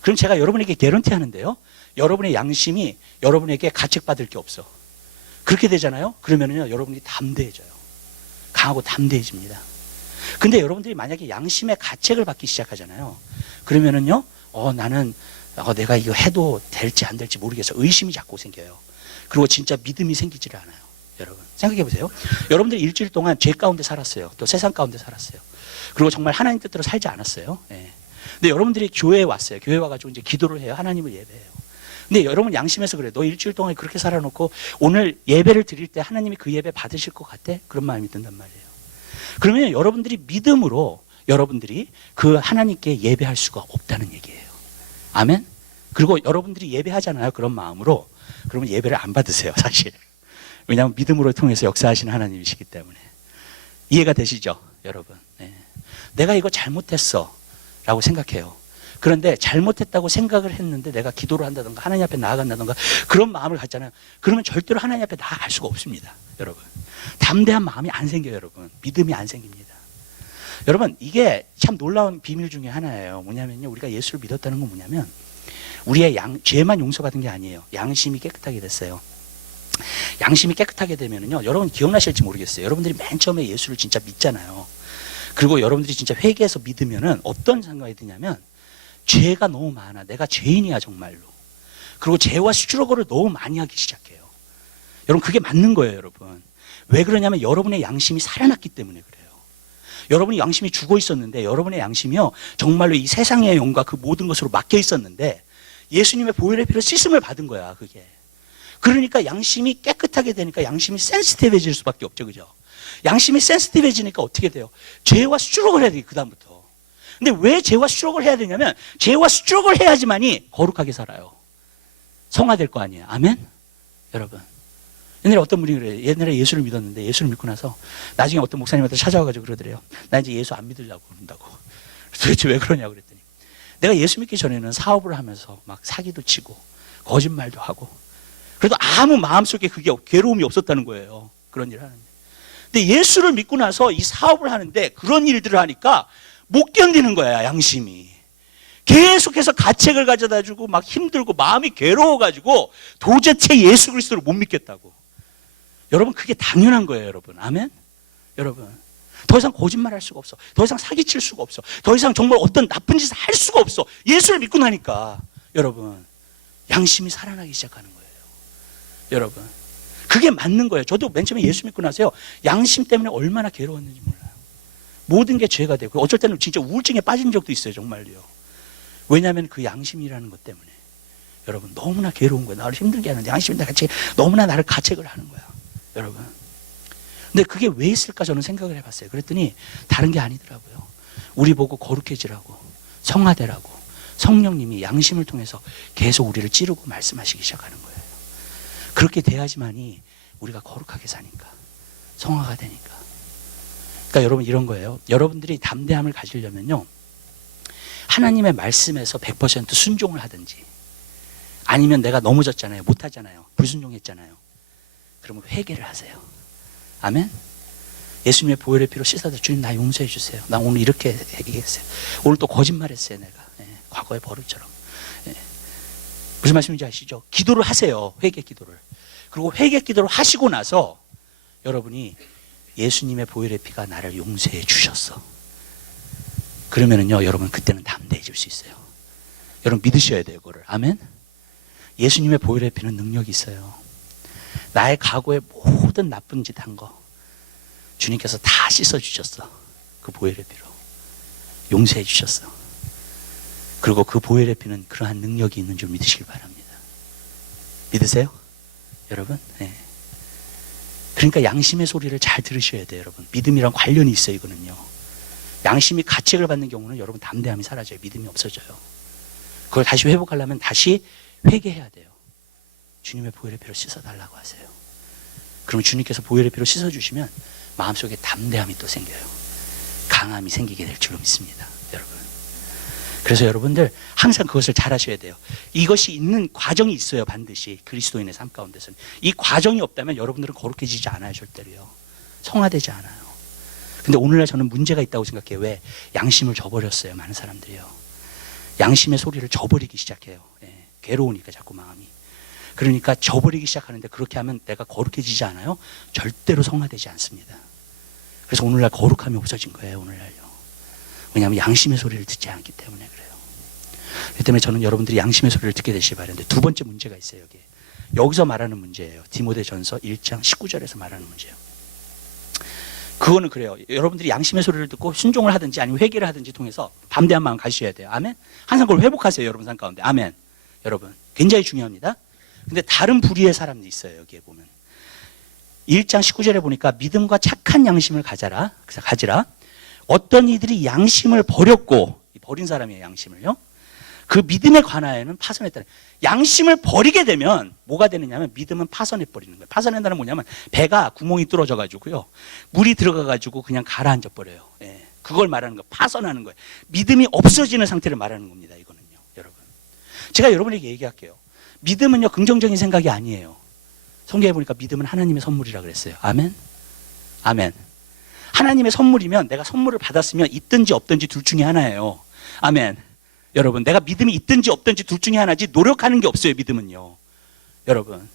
그럼 제가 여러분에게 개런티 하는데요, 여러분의 양심이 여러분에게 가책받을 게 없어. 그렇게 되잖아요. 그러면요, 여러분이 담대해져요. 강하고 담대해집니다. 근데 여러분들이 만약에 양심의 가책을 받기 시작하잖아요. 그러면은요, 나는 내가 이거 해도 될지 안 될지 모르겠어. 의심이 자꾸 생겨요. 그리고 진짜 믿음이 생기지를 않아요. 여러분 생각해 보세요. 여러분들이 일주일 동안 죄 가운데 살았어요. 또 세상 가운데 살았어요. 그리고 정말 하나님 뜻대로 살지 않았어요. 예. 근데 여러분들이 교회에 왔어요. 교회 와가지고 이제 기도를 해요. 하나님을 예배해요. 근데 여러분 양심에서 그래. 너 일주일 동안 그렇게 살아놓고 오늘 예배를 드릴 때 하나님이 그 예배 받으실 것 같아? 그런 마음이 든단 말이에요. 그러면 여러분들이 믿음으로 여러분들이 그 하나님께 예배할 수가 없다는 얘기예요. 아멘? 그리고 여러분들이 예배하잖아요. 그런 마음으로. 그러면 예배를 안 받으세요. 사실. 왜냐하면 믿음으로 통해서 역사하시는 하나님이시기 때문에. 이해가 되시죠? 여러분. 네. 내가 이거 잘못했어 라고 생각해요. 그런데 잘못했다고 생각을 했는데 내가 기도를 한다든가 하나님 앞에 나아간다든가 그런 마음을 갖잖아요. 그러면 절대로 하나님 앞에 나아갈 수가 없습니다. 여러분. 담대한 마음이 안 생겨요. 여러분. 믿음이 안 생깁니다. 여러분 이게 참 놀라운 비밀 중에 하나예요. 뭐냐면요. 우리가 예수를 믿었다는 건 뭐냐면 우리의 죄만 용서받은 게 아니에요. 양심이 깨끗하게 됐어요. 양심이 깨끗하게 되면은요. 여러분 기억나실지 모르겠어요. 여러분들이 맨 처음에 예수를 진짜 믿잖아요. 그리고 여러분들이 진짜 회개해서 믿으면은 어떤 생각이 드냐면 죄가 너무 많아. 내가 죄인이야 정말로. 그리고 죄와 스트러글을 너무 많이 하기 시작해요. 여러분 그게 맞는 거예요. 여러분. 왜 그러냐면 여러분의 양심이 살아났기 때문에 그래요. 여러분이 양심이 죽어 있었는데 여러분의 양심이요 정말로 이 세상의 영과 그 모든 것으로 막혀 있었는데 예수님의 보혈의 피로 씻음을 받은 거야. 그게. 그러니까 양심이 깨끗하게 되니까 양심이 센시티브해질 수밖에 없죠. 그죠? 양심이 센시티브해지니까 어떻게 돼요? 죄와 스트럭을 해야 돼. 그 다음부터. 근데 왜 죄와 스트럭을 해야 되냐면 죄와 스트럭을 해야지만이 거룩하게 살아요. 성화될 거 아니에요. 아멘? 여러분. 옛날에 어떤 분이 그래요. 옛날에 예수를 믿었는데 예수를 믿고 나서 나중에 어떤 목사님한테 찾아와가지고 그러더래요. 나 이제 예수 안 믿으려고 그런다고. 도대체 왜 그러냐고 그랬더니 내가 예수 믿기 전에는 사업을 하면서 막 사기도 치고 거짓말도 하고 그래도 아무 마음속에 그게 괴로움이 없었다는 거예요. 그런 일을 하는데. 근데 예수를 믿고 나서 이 사업을 하는데 그런 일들을 하니까 못 견디는 거야. 양심이. 계속해서 가책을 가져다 주고 막 힘들고 마음이 괴로워가지고 도대체 예수 그리스도를 못 믿겠다고. 여러분 그게 당연한 거예요. 여러분. 아멘? 여러분. 더 이상 거짓말할 수가 없어. 더 이상 사기칠 수가 없어. 더 이상 정말 어떤 나쁜 짓을 할 수가 없어. 예수를 믿고 나니까 여러분 양심이 살아나기 시작하는 거예요. 여러분 그게 맞는 거예요. 저도 맨 처음에 예수 믿고 나서요 양심 때문에 얼마나 괴로웠는지 몰라요. 모든 게 죄가 되고 어쩔 때는 진짜 우울증에 빠진 적도 있어요. 정말요. 왜냐하면 그 양심이라는 것 때문에 여러분 너무나 괴로운 거예요. 나를 힘들게 하는데 양심이 같이 너무나 나를 가책을 하는 거야. 여러분 근데 그게 왜 있을까 저는 생각을 해봤어요. 그랬더니 다른 게 아니더라고요. 우리 보고 거룩해지라고 성화되라고 성령님이 양심을 통해서 계속 우리를 찌르고 말씀하시기 시작하는 거예요. 그렇게 돼야지만이 우리가 거룩하게 사니까 성화가 되니까. 그러니까 여러분 이런 거예요. 여러분들이 담대함을 가지려면요 하나님의 말씀에서 100% 순종을 하든지 아니면 내가 넘어졌잖아요. 못하잖아요. 불순종했잖아요. 그러면 회개를 하세요. 아멘? 예수님의 보혈의 피로 씻어서 주님 나 용서해 주세요. 나 오늘 이렇게 얘기했어요. 오늘 또 거짓말했어요. 내가. 과거의 버릇처럼. 무슨 말씀인지 아시죠? 기도를 하세요. 회개 기도를. 그리고 회개 기도를 하시고 나서 여러분이 예수님의 보혈의 피가 나를 용서해 주셨어. 그러면은요, 여러분 그때는 담대해질 수 있어요. 여러분 믿으셔야 돼요, 그거를. 아멘? 예수님의 보혈의 피는 능력이 있어요. 나의 과거의 모든 나쁜 짓 한 거 주님께서 다 씻어주셨어. 그 보혈의 피로. 용서해 주셨어. 그리고 그 보혈의 피는 그러한 능력이 있는 줄 믿으시길 바랍니다. 믿으세요? 여러분? 네. 그러니까 양심의 소리를 잘 들으셔야 돼요, 여러분. 믿음이랑 관련이 있어요, 이거는요. 양심이 가책을 받는 경우는 여러분 담대함이 사라져요. 믿음이 없어져요. 그걸 다시 회복하려면 다시 회개해야 돼요. 주님의 보혈의 피로 씻어달라고 하세요. 그러면 주님께서 보혈의 피로 씻어주시면 마음속에 담대함이 또 생겨요. 강함이 생기게 될 줄로 믿습니다, 여러분. 그래서 여러분들 항상 그것을 잘 하셔야 돼요. 이것이 있는 과정이 있어요. 반드시 그리스도인의 삶 가운데서는. 이 과정이 없다면 여러분들은 거룩해지지 않아요. 절대로요. 성화되지 않아요. 근데 오늘날 저는 문제가 있다고 생각해요. 왜? 양심을 저버렸어요. 많은 사람들이요. 양심의 소리를 저버리기 시작해요. 예, 괴로우니까 자꾸 마음이. 그러니까 저버리기 시작하는데 그렇게 하면 내가 거룩해지지 않아요? 절대로 성화되지 않습니다. 그래서 오늘날 거룩함이 없어진 거예요. 오늘날요. 왜냐하면 양심의 소리를 듣지 않기 때문에 그래요. 그 때문에 저는 여러분들이 양심의 소리를 듣게 되시기 바라는데, 두 번째 문제가 있어요. 여기서 말하는 문제예요. 디모데전서 1장 19절에서 말하는 문제예요. 그거는 그래요. 여러분들이 양심의 소리를 듣고 순종을 하든지 아니면 회개를 하든지 통해서 담대한 마음 가셔야 돼요. 아멘. 항상 그걸 회복하세요. 여러분 삶 가운데. 아멘. 여러분 굉장히 중요합니다. 근데 다른 부류의 사람도 있어요. 여기에 보면 1장 19절에 보니까 믿음과 착한 양심을 가지라. 어떤 이들이 양심을 버렸고, 버린 사람이에요. 양심을요. 그 믿음에 관하여는 파선했다. 양심을 버리게 되면 뭐가 되느냐면 믿음은 파선해버리는 거예요. 파선한다는 뭐냐면 배가 구멍이 뚫어져 가지고요, 물이 들어가 가지고 그냥 가라앉아 버려요. 예, 그걸 말하는 거, 파선하는 거예요. 믿음이 없어지는 상태를 말하는 겁니다. 이거는요, 여러분. 제가 여러분에게 얘기할게요. 믿음은요 긍정적인 생각이 아니에요. 성경에 보니까 믿음은 하나님의 선물이라 그랬어요. 아멘. 아멘. 하나님의 선물이면 내가 선물을 받았으면 있든지 없든지 둘 중에 하나예요. 아멘. 여러분, 내가 믿음이 있든지 없든지 둘 중에 하나지 노력하는 게 없어요. 믿음은요. 여러분,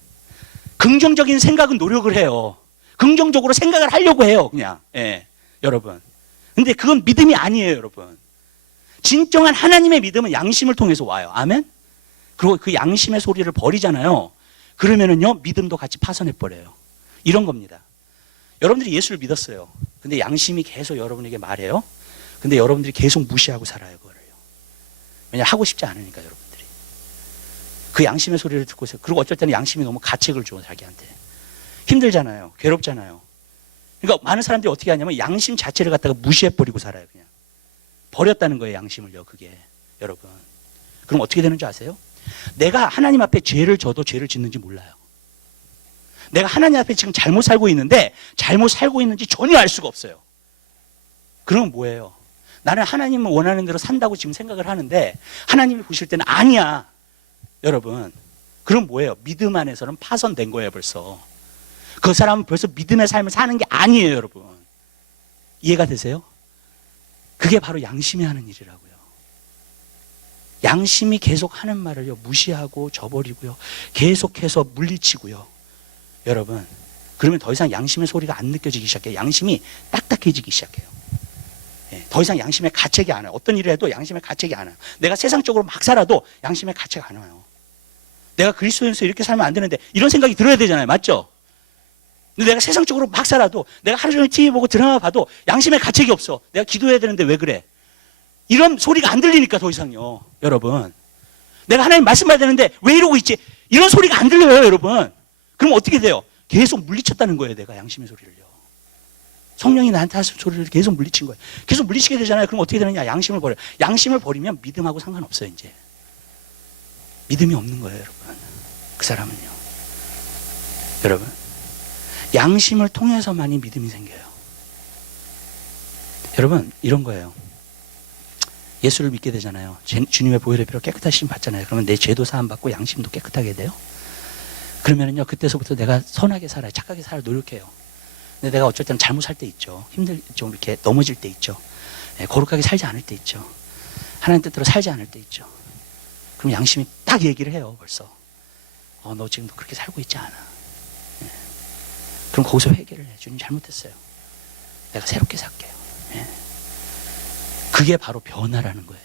긍정적인 생각은 노력을 해요. 긍정적으로 생각을 하려고 해요. 그냥. 예, 여러분. 근데 그건 믿음이 아니에요. 여러분. 진정한 하나님의 믿음은 양심을 통해서 와요. 아멘. 그리고 그 양심의 소리를 버리잖아요. 그러면은요 믿음도 같이 파손해버려요. 이런 겁니다. 여러분들이 예수를 믿었어요. 근데 양심이 계속 여러분에게 말해요. 근데 여러분들이 계속 무시하고 살아요. 그거를요. 왜냐하면 하고 싶지 않으니까. 여러분들이 그 양심의 소리를 듣고 있어요. 그리고 어쩔 때는 양심이 너무 가책을 줘. 자기한테 힘들잖아요. 괴롭잖아요. 그러니까 많은 사람들이 어떻게 하냐면 양심 자체를 갖다가 무시해버리고 살아요. 그냥 버렸다는 거예요. 양심을요. 그게 여러분. 그럼 어떻게 되는 줄 아세요? 내가 하나님 앞에 죄를 져도 죄를 짓는지 몰라요. 내가 하나님 앞에 지금 잘못 살고 있는데 잘못 살고 있는지 전혀 알 수가 없어요. 그러면 뭐예요? 나는 하나님을 원하는 대로 산다고 지금 생각을 하는데 하나님이 보실 때는 아니야. 여러분, 그럼 뭐예요? 믿음 안에서는 파손된 거예요. 벌써 그 사람은 벌써 믿음의 삶을 사는 게 아니에요. 여러분, 이해가 되세요? 그게 바로 양심이 하는 일이라고요. 양심이 계속 하는 말을요 무시하고 저버리고요, 계속해서 물리치고요. 여러분, 그러면 더 이상 양심의 소리가 안 느껴지기 시작해요. 양심이 딱딱해지기 시작해요. 예, 더 이상 양심의 가책이 안 와요. 어떤 일을 해도 양심의 가책이 안 와요. 내가 세상적으로 막 살아도 양심의 가책 안 와요. 내가 그리스도인으로서 이렇게 살면 안 되는데 이런 생각이 들어야 되잖아요. 맞죠? 근데 내가 세상적으로 막 살아도, 내가 하루 종일 TV 보고 드라마 봐도 양심의 가책이 없어. 내가 기도해야 되는데 왜 그래? 이런 소리가 안 들리니까 더 이상요. 여러분, 내가 하나님 말씀해야 되는데 왜 이러고 있지? 이런 소리가 안 들려요. 여러분, 그럼 어떻게 돼요? 계속 물리쳤다는 거예요. 내가 양심의 소리를요. 성령이 나한테 하신 소리를 계속 물리친 거예요. 계속 물리치게 되잖아요. 그럼 어떻게 되느냐? 양심을 버려요. 양심을 버리면 믿음하고 상관없어요. 이제 믿음이 없는 거예요. 여러분, 그 사람은요. 여러분, 양심을 통해서만이 믿음이 생겨요. 여러분, 이런 거예요. 예수를 믿게 되잖아요. 주님의 보혈의 피로 깨끗하심 받잖아요. 그러면 내 죄도 사함 받고 양심도 깨끗하게 돼요. 그러면은요 그때서부터 내가 선하게 살아요. 착하게 살아 노력해요. 근데 내가 어쩔 때는 잘못 살 때 있죠. 좀 이렇게 넘어질 때 있죠. 예, 거룩하게 살지 않을 때 있죠. 하나님 뜻대로 살지 않을 때 있죠. 그럼 양심이 딱 얘기를 해요. 벌써 너 지금도 그렇게 살고 있지 않아. 예. 그럼 거기서 회개를 해. 주님 잘못했어요. 내가 새롭게 살게요. 예. 그게 바로 변화라는 거예요.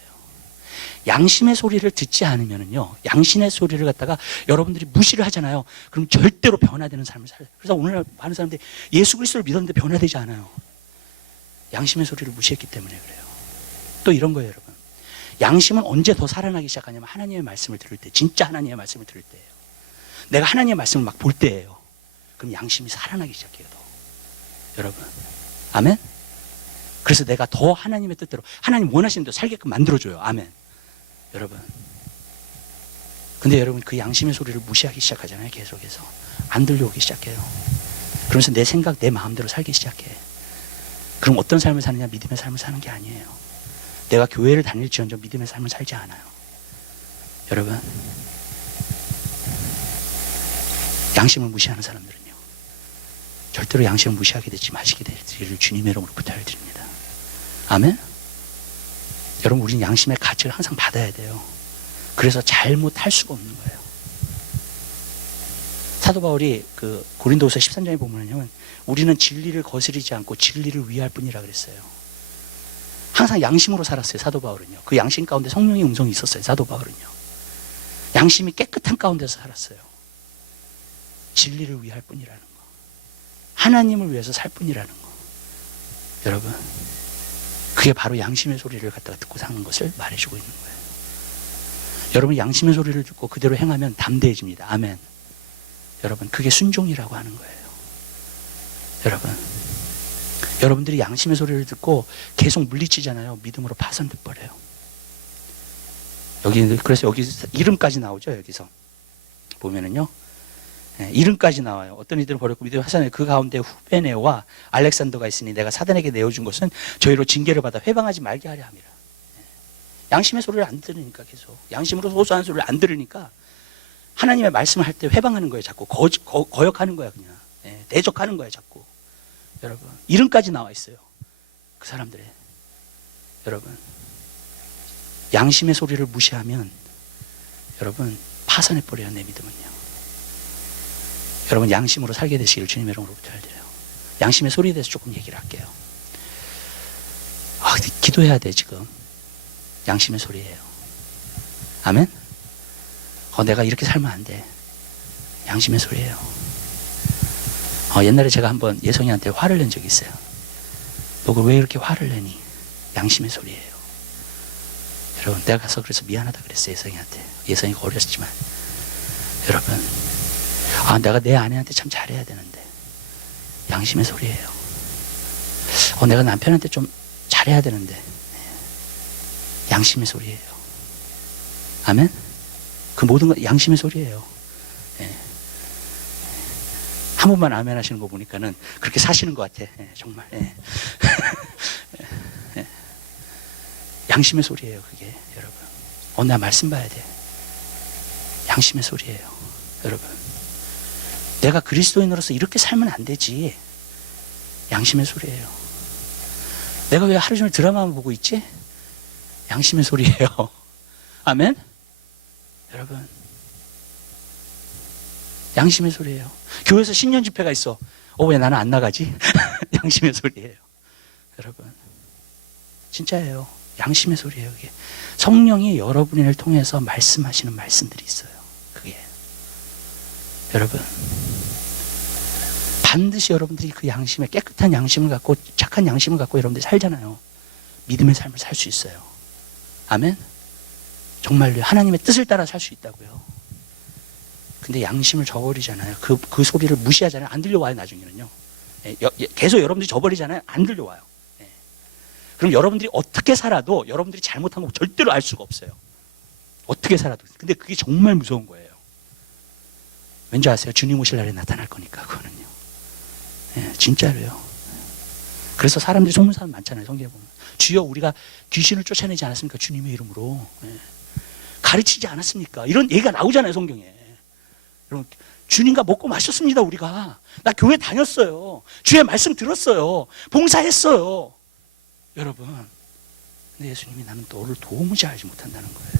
양심의 소리를 듣지 않으면요, 양심의 소리를 갖다가 여러분들이 무시를 하잖아요. 그럼 절대로 변화되는 삶을 살아요. 그래서 오늘날 많은 사람들이 예수 그리스도를 믿었는데 변화되지 않아요. 양심의 소리를 무시했기 때문에 그래요. 또 이런 거예요, 여러분. 양심은 언제 더 살아나기 시작하냐면 하나님의 말씀을 들을 때, 진짜 하나님의 말씀을 들을 때예요. 내가 하나님의 말씀을 막 볼 때예요. 그럼 양심이 살아나기 시작해요. 더. 여러분, 아멘. 그래서 내가 더 하나님의 뜻대로, 하나님 원하시는 대로 살게끔 만들어줘요. 아멘. 여러분, 근데 여러분 그 양심의 소리를 무시하기 시작하잖아요. 계속해서 안 들려오기 시작해요. 그러면서 내 생각, 내 마음대로 살기 시작해. 그럼 어떤 삶을 사느냐? 믿음의 삶을 사는 게 아니에요. 내가 교회를 다닐지언정 믿음의 삶을 살지 않아요. 여러분, 양심을 무시하는 사람들은요 절대로 양심을 무시하게 되지 마시게 되기를 주님의 이름으로 부탁드립니다. 아멘. 여러분, 우리는 양심의 가책을 항상 받아야 돼요. 그래서 잘못할 수가 없는 거예요. 사도 바울이 그 고린도후서 13장에 보면요, 우리는 진리를 거스르지 않고 진리를 위할 뿐이라 그랬어요. 항상 양심으로 살았어요, 사도 바울은요. 그 양심 가운데 성령의 음성이 있었어요, 사도 바울은요. 양심이 깨끗한 가운데서 살았어요. 진리를 위할 뿐이라는 거, 하나님을 위해서 살 뿐이라는 거. 여러분, 그게 바로 양심의 소리를 갖다가 듣고 사는 것을 말해주고 있는 거예요. 여러분, 양심의 소리를 듣고 그대로 행하면 담대해집니다. 아멘. 여러분, 그게 순종이라고 하는 거예요. 여러분들이 양심의 소리를 듣고 계속 물리치잖아요. 믿음으로 파손돼 버려요. 그래서 여기 이름까지 나오죠. 여기서 보면은요, 이름까지 나와요. 어떤 이들은 버렸고 믿음을 하사네 그 가운데 후베네와 알렉산더가 있으니 내가 사단에게 내어준 것은 저희로 징계를 받아 회방하지 말게 하려 함이라. 양심의 소리를 안 들으니까, 계속 양심으로 소소한 소리를 안 들으니까 하나님의 말씀을 할 때 회방하는 거예요. 자꾸 거역하는 거야, 그냥. 대적하는 거예요, 자꾸. 여러분, 이름까지 나와 있어요, 그 사람들의. 여러분, 양심의 소리를 무시하면 여러분 파산해 버려요, 내 믿음은요. 여러분, 양심으로 살게 되시기를 주님의 이름으로 부탁드려요. 양심의 소리에 대해서 조금 얘기를 할게요. 기도해야 돼, 지금. 양심의 소리예요. 아멘? 내가 이렇게 살면 안 돼. 양심의 소리예요. 옛날에 제가 한번 예성이한테 화를 낸 적이 있어요. 너 왜 이렇게 화를 내니? 양심의 소리예요. 여러분, 내가 가서 그래서 미안하다 그랬어요, 예성이한테. 예성이가 어렸지만. 여러분, 내가 내 아내한테 참 잘해야 되는데 양심의 소리예요. 내가 남편한테 좀 잘해야 되는데 양심의 소리예요. 아멘? 그 모든 건 양심의 소리예요. 한 번만 아멘 하시는 거 보니까는 그렇게 사시는 것 같아. 정말. 양심의 소리예요, 그게. 여러분, 나 말씀 봐야 돼. 양심의 소리예요. 여러분, 내가 그리스도인으로서 이렇게 살면 안 되지. 양심의 소리예요. 내가 왜 하루 종일 드라마만 보고 있지? 양심의 소리예요. 아멘? 여러분, 양심의 소리예요. 교회에서 신년 집회가 있어. 왜 나는 안 나가지? 양심의 소리예요. 여러분, 진짜예요. 양심의 소리예요. 그게 성령이 여러분을 통해서 말씀하시는 말씀들이 있어요. 그게. 여러분, 반드시 여러분들이 그 양심에, 깨끗한 양심을 갖고, 착한 양심을 갖고 여러분들이 살잖아요. 믿음의 삶을 살 수 있어요. 아멘? 정말로 하나님의 뜻을 따라 살 수 있다고요. 근데 양심을 저버리잖아요. 그 소리를 무시하잖아요. 안 들려와요, 나중에는요. 계속 여러분들이 저버리잖아요. 안 들려와요. 그럼 여러분들이 어떻게 살아도 여러분들이 잘못한 거 절대로 알 수가 없어요. 어떻게 살아도. 근데 그게 정말 무서운 거예요. 왠지 아세요? 주님 오실 날에 나타날 거니까, 그거는요. 진짜로요. 그래서 사람들이 속는 사람 많잖아요, 성경에 보면. 주여, 우리가 귀신을 쫓아내지 않았습니까? 주님의 이름으로. 가르치지 않았습니까? 이런 얘기가 나오잖아요, 성경에. 여러분, 주님과 먹고 마셨습니다, 우리가. 나 교회 다녔어요. 주의 말씀 들었어요. 봉사했어요. 여러분, 근데 예수님이 나는 너를 도무지 알지 못한다는 거예요.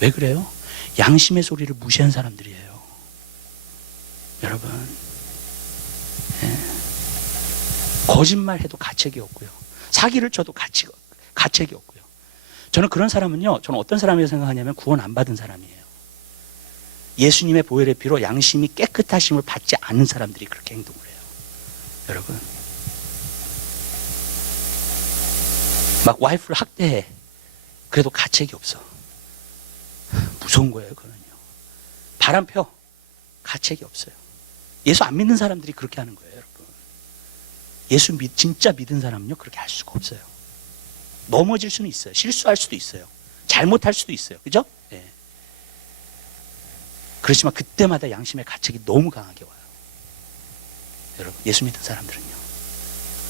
왜 그래요? 양심의 소리를 무시한 사람들이에요. 여러분, 거짓말해도 가책이 없고요. 사기를 쳐도 가책이 없고요. 저는 그런 사람은요, 저는 어떤 사람이라고 생각하냐면 구원 안 받은 사람이에요. 예수님의 보혈의 피로 양심이 깨끗하심을 받지 않은 사람들이 그렇게 행동을 해요. 여러분, 막 와이프를 학대해. 그래도 가책이 없어. 무서운 거예요, 그거는요. 바람 펴. 가책이 없어요. 예수 안 믿는 사람들이 그렇게 하는 거예요, 여러분. 진짜 믿은 사람은요, 그렇게 할 수가 없어요. 넘어질 수는 있어요. 실수할 수도 있어요. 잘못할 수도 있어요. 그죠? 네. 그렇지만 그때마다 양심의 가책이 너무 강하게 와요. 여러분, 예수 믿는 사람들은요.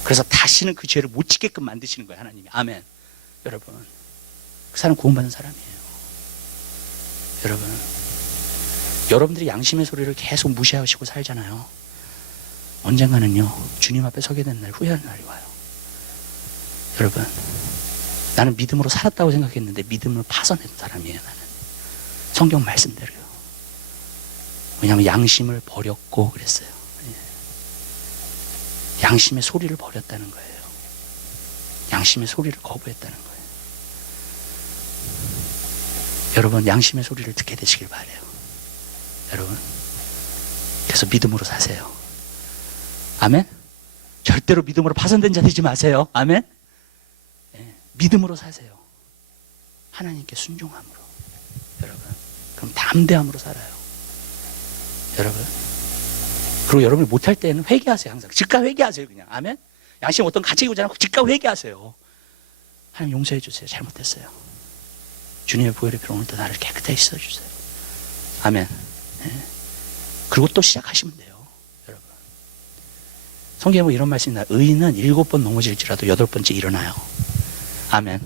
그래서 다시는 그 죄를 못 지게끔 만드시는 거예요, 하나님이. 아멘. 여러분, 그 사람 구원받은 사람이에요. 여러분, 여러분들이 양심의 소리를 계속 무시하시고 살잖아요. 언젠가는요, 주님 앞에 서게 되는 날, 후회하는 날이 와요. 여러분, 나는 믿음으로 살았다고 생각했는데 믿음을 파손한 사람이에요, 나는. 성경 말씀대로요. 왜냐하면 양심을 버렸고 그랬어요. 양심의 소리를 버렸다는 거예요. 양심의 소리를 거부했다는 거예요. 여러분, 양심의 소리를 듣게 되시길 바라요. 여러분, 그래서 믿음으로 사세요. 아멘? 절대로 믿음으로 파손된 자 되지 마세요. 아멘? 네, 믿음으로 사세요. 하나님께 순종함으로. 여러분, 그럼 담대함으로 살아요. 여러분, 그리고 여러분이 못할 때는 회개하세요. 항상 즉각 회개하세요. 그냥. 아멘? 양심 어떤 가책이 오잖아요. 즉각 회개하세요. 하나님 용서해 주세요. 잘못했어요. 주님의 보혈의 피로 오늘도 나를 깨끗하게 씻어주세요. 아멘. 네. 그리고 또 시작하시면 돼요. 여러분, 성경에 뭐 이런 말씀이 나와요. 의인은 7번 넘어질지라도 8번째 일어나요. 아멘.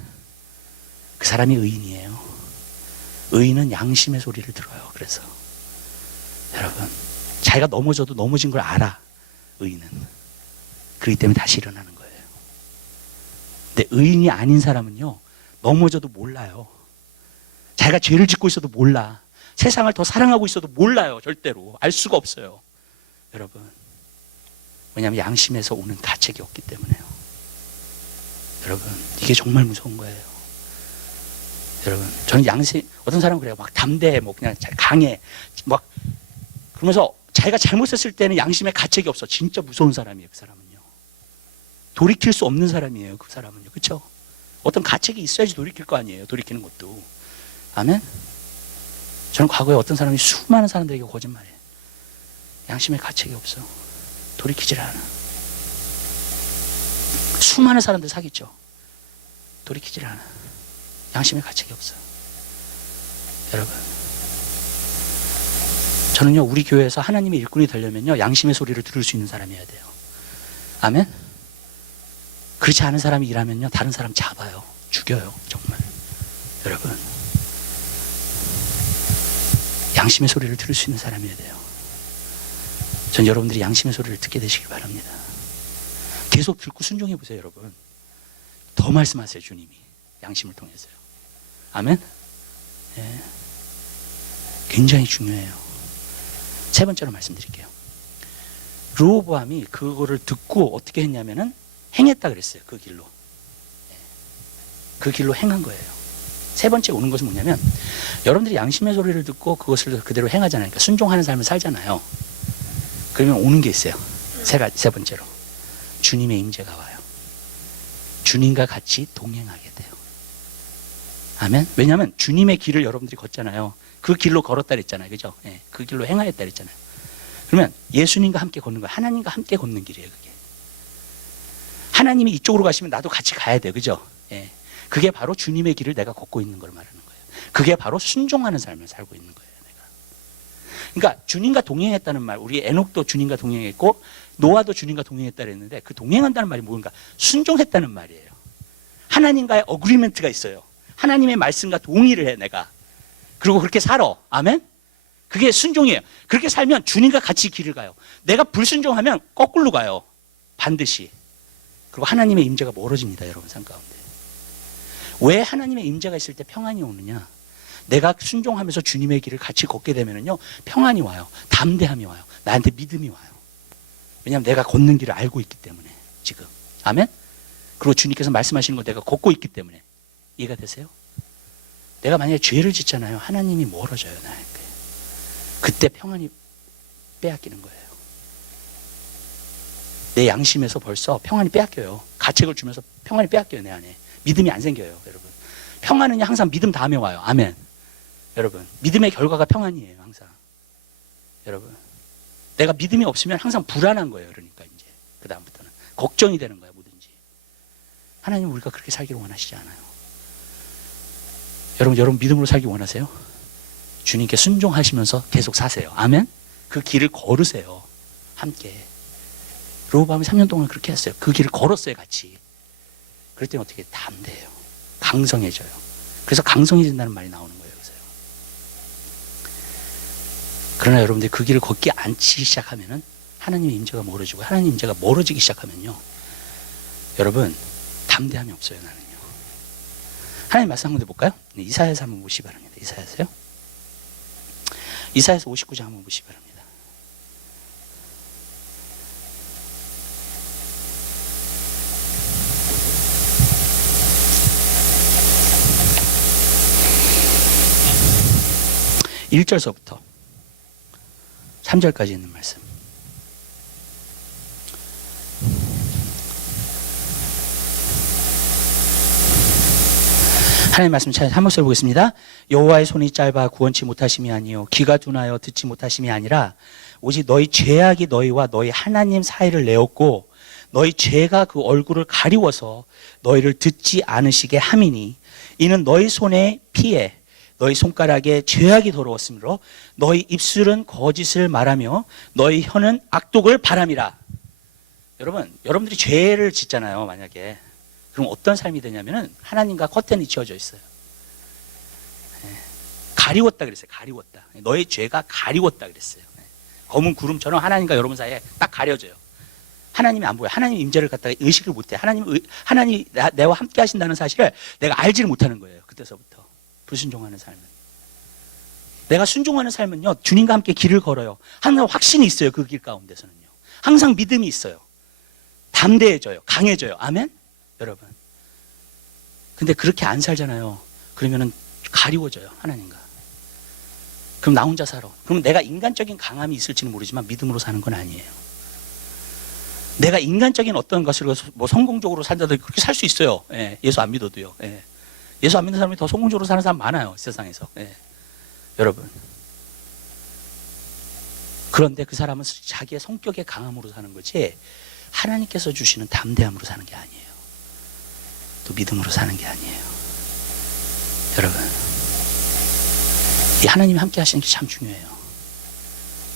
그 사람이 의인이에요. 의인은 양심의 소리를 들어요. 그래서 여러분, 자기가 넘어져도 넘어진 걸 알아. 의인은. 그렇기 때문에 다시 일어나는 거예요. 근데 의인이 아닌 사람은요, 넘어져도 몰라요. 자기가 죄를 짓고 있어도 몰라. 세상을 더 사랑하고 있어도 몰라요. 절대로. 알 수가 없어요. 여러분, 왜냐하면 양심에서 오는 가책이 없기 때문에요. 여러분, 이게 정말 무서운 거예요. 여러분, 저는 양심, 어떤 사람은 그래요. 막 담대해, 뭐 그냥 강해. 막 그러면서 자기가 잘못했을 때는 양심에 가책이 없어. 진짜 무서운 사람이에요. 그 사람은요. 돌이킬 수 없는 사람이에요. 그 사람은요. 그렇죠? 어떤 가책이 있어야지 돌이킬 거 아니에요. 돌이키는 것도. 아멘? 저는 과거에 어떤 사람이 수많은 사람들에게 거짓말해. 양심에 가책이 없어. 돌이키질 않아. 수많은 사람들 사귀죠. 돌이키질 않아. 양심에 가책이 없어. 여러분, 저는요, 우리 교회에서 하나님의 일꾼이 되려면요, 양심의 소리를 들을 수 있는 사람이어야 돼요. 아멘? 그렇지 않은 사람이 일하면요, 다른 사람 잡아요. 죽여요. 정말. 여러분, 양심의 소리를 들을 수 있는 사람이어야 돼요. 전 여러분들이 양심의 소리를 듣게 되시길 바랍니다. 계속 듣고 순종해 보세요. 여러분, 더 말씀하세요. 주님이 양심을 통해서요. 아멘? 네. 굉장히 중요해요. 세 번째로 말씀드릴게요. 르호보암이 그거를 듣고 어떻게 했냐면은 행했다 그랬어요. 그 길로. 그 길로 행한 거예요. 세 번째 오는 것은 뭐냐면, 여러분들이 양심의 소리를 듣고 그것을 그대로 행하잖아요. 그러니까 순종하는 삶을 살잖아요. 그러면 오는 게 있어요. 세 번째로. 주님의 임재가 와요. 주님과 같이 동행하게 돼요. 아멘? 왜냐하면 주님의 길을 여러분들이 걷잖아요. 그 길로 걸었다 그랬잖아요. 그죠? 예, 그 길로 행하였다 그랬잖아요. 그러면 예수님과 함께 걷는 거예요. 하나님과 함께 걷는 길이에요. 그게. 하나님이 이쪽으로 가시면 나도 같이 가야 돼요. 그죠? 예. 그게 바로 주님의 길을 내가 걷고 있는 걸 말하는 거예요. 그게 바로 순종하는 삶을 살고 있는 거예요. 내가. 그러니까 주님과 동행했다는 말, 우리 에녹도 주님과 동행했고 노아도 주님과 동행했다 그랬는데, 그 동행한다는 말이 뭔가? 순종했다는 말이에요. 하나님과의 어그리먼트가 있어요. 하나님의 말씀과 동의를 해, 내가. 그리고 그렇게 살아. 아멘? 그게 순종이에요. 그렇게 살면 주님과 같이 길을 가요. 내가 불순종하면 거꾸로 가요. 반드시. 그리고 하나님의 임재가 멀어집니다. 여러분 삶 가운데. 왜 하나님의 임재가 있을 때 평안이 오느냐? 내가 순종하면서 주님의 길을 같이 걷게 되면요, 평안이 와요. 담대함이 와요. 나한테 믿음이 와요. 왜냐하면 내가 걷는 길을 알고 있기 때문에. 지금. 아멘? 그리고 주님께서 말씀하시는 거 내가 걷고 있기 때문에. 이해가 되세요? 내가 만약에 죄를 짓잖아요. 하나님이 멀어져요. 나에게. 그때 평안이 빼앗기는 거예요. 내 양심에서 벌써 평안이 빼앗겨요. 가책을 주면서 평안이 빼앗겨요. 내 안에. 믿음이 안 생겨요. 여러분. 평안은 항상 믿음 다음에 와요. 아멘. 여러분, 믿음의 결과가 평안이에요. 항상. 여러분, 내가 믿음이 없으면 항상 불안한 거예요. 그러니까 이제 그 다음부터는 걱정이 되는 거예요. 뭐든지. 하나님은 우리가 그렇게 살기를 원하시지 않아요. 여러분 믿음으로 살기 원하세요? 주님께 순종하시면서 계속 사세요. 아멘? 그 길을 걸으세요. 함께. 르호보암이 3년 동안 그렇게 했어요. 그 길을 걸었어요. 같이. 그럴 때는 어떻게 담대해요. 강성해져요. 그래서 강성해진다는 말이 나오는 거예요. 그래서요. 그러나 여러분들이 그 길을 걷기 않기 시작하면은 하나님의 임재가 멀어지고, 하나님의 임재가 멀어지기 시작하면요, 여러분 담대함이 없어요. 나는요. 하나님 말씀 한번 해볼까요? 네, 이사야서 한번 보시기 바랍니다. 이사야서요. 이사야서 59장 한번 보시기 바랍니다. (1) 절서부터 3절까지 있는 말씀. 하나님 말씀 한 목소리 보겠습니다. 여호와의 손이 짧아 구원치 못하심이 아니요 귀가 둔하여 듣지 못하심이 아니라 오직 너희 죄악이 너희와 너희 하나님 사이를 내었고 너희 죄가 그 얼굴을 가리워서 너희를 듣지 않으시게 함이니 이는 너희 손에 피해 너희 손가락에 죄악이 더러웠으므로 너희 입술은 거짓을 말하며 너희 혀는 악독을 바람이라. 여러분들이 죄를 짓잖아요. 만약에 그럼 어떤 삶이 되냐면은 하나님과 커튼이 지어져 있어요. 가리웠다 그랬어요. 가리웠다. 너의 죄가 가리웠다 그랬어요. 검은 구름처럼 하나님과 여러분 사이에 딱 가려져요. 하나님이 안 보여. 하나님 임재를 갖다가 의식을 못해. 하나님이 내와 함께 하신다는 사실을 내가 알지를 못하는 거예요. 그때서부터. 불순종하는 삶은. 내가 순종하는 삶은요, 주님과 함께 길을 걸어요. 항상 확신이 있어요. 그 길 가운데서는요. 항상 믿음이 있어요. 담대해져요. 강해져요. 아멘? 여러분. 근데 그렇게 안 살잖아요. 그러면은 가리워져요. 하나님과. 그럼 나 혼자 살아. 그럼 내가 인간적인 강함이 있을지는 모르지만 믿음으로 사는 건 아니에요. 내가 인간적인 어떤 것을 뭐 성공적으로 산다도 그렇게 살 수 있어요. 예, 예수 안 믿어도요. 예. 예수 안 믿는 사람이 더 성공적으로 사는 사람 많아요. 세상에서. 예. 여러분. 그런데 그 사람은 자기의 성격의 강함으로 사는 거지 하나님께서 주시는 담대함으로 사는 게 아니에요. 또 믿음으로 사는 게 아니에요. 여러분. 이 하나님이 함께 하시는 게 참 중요해요.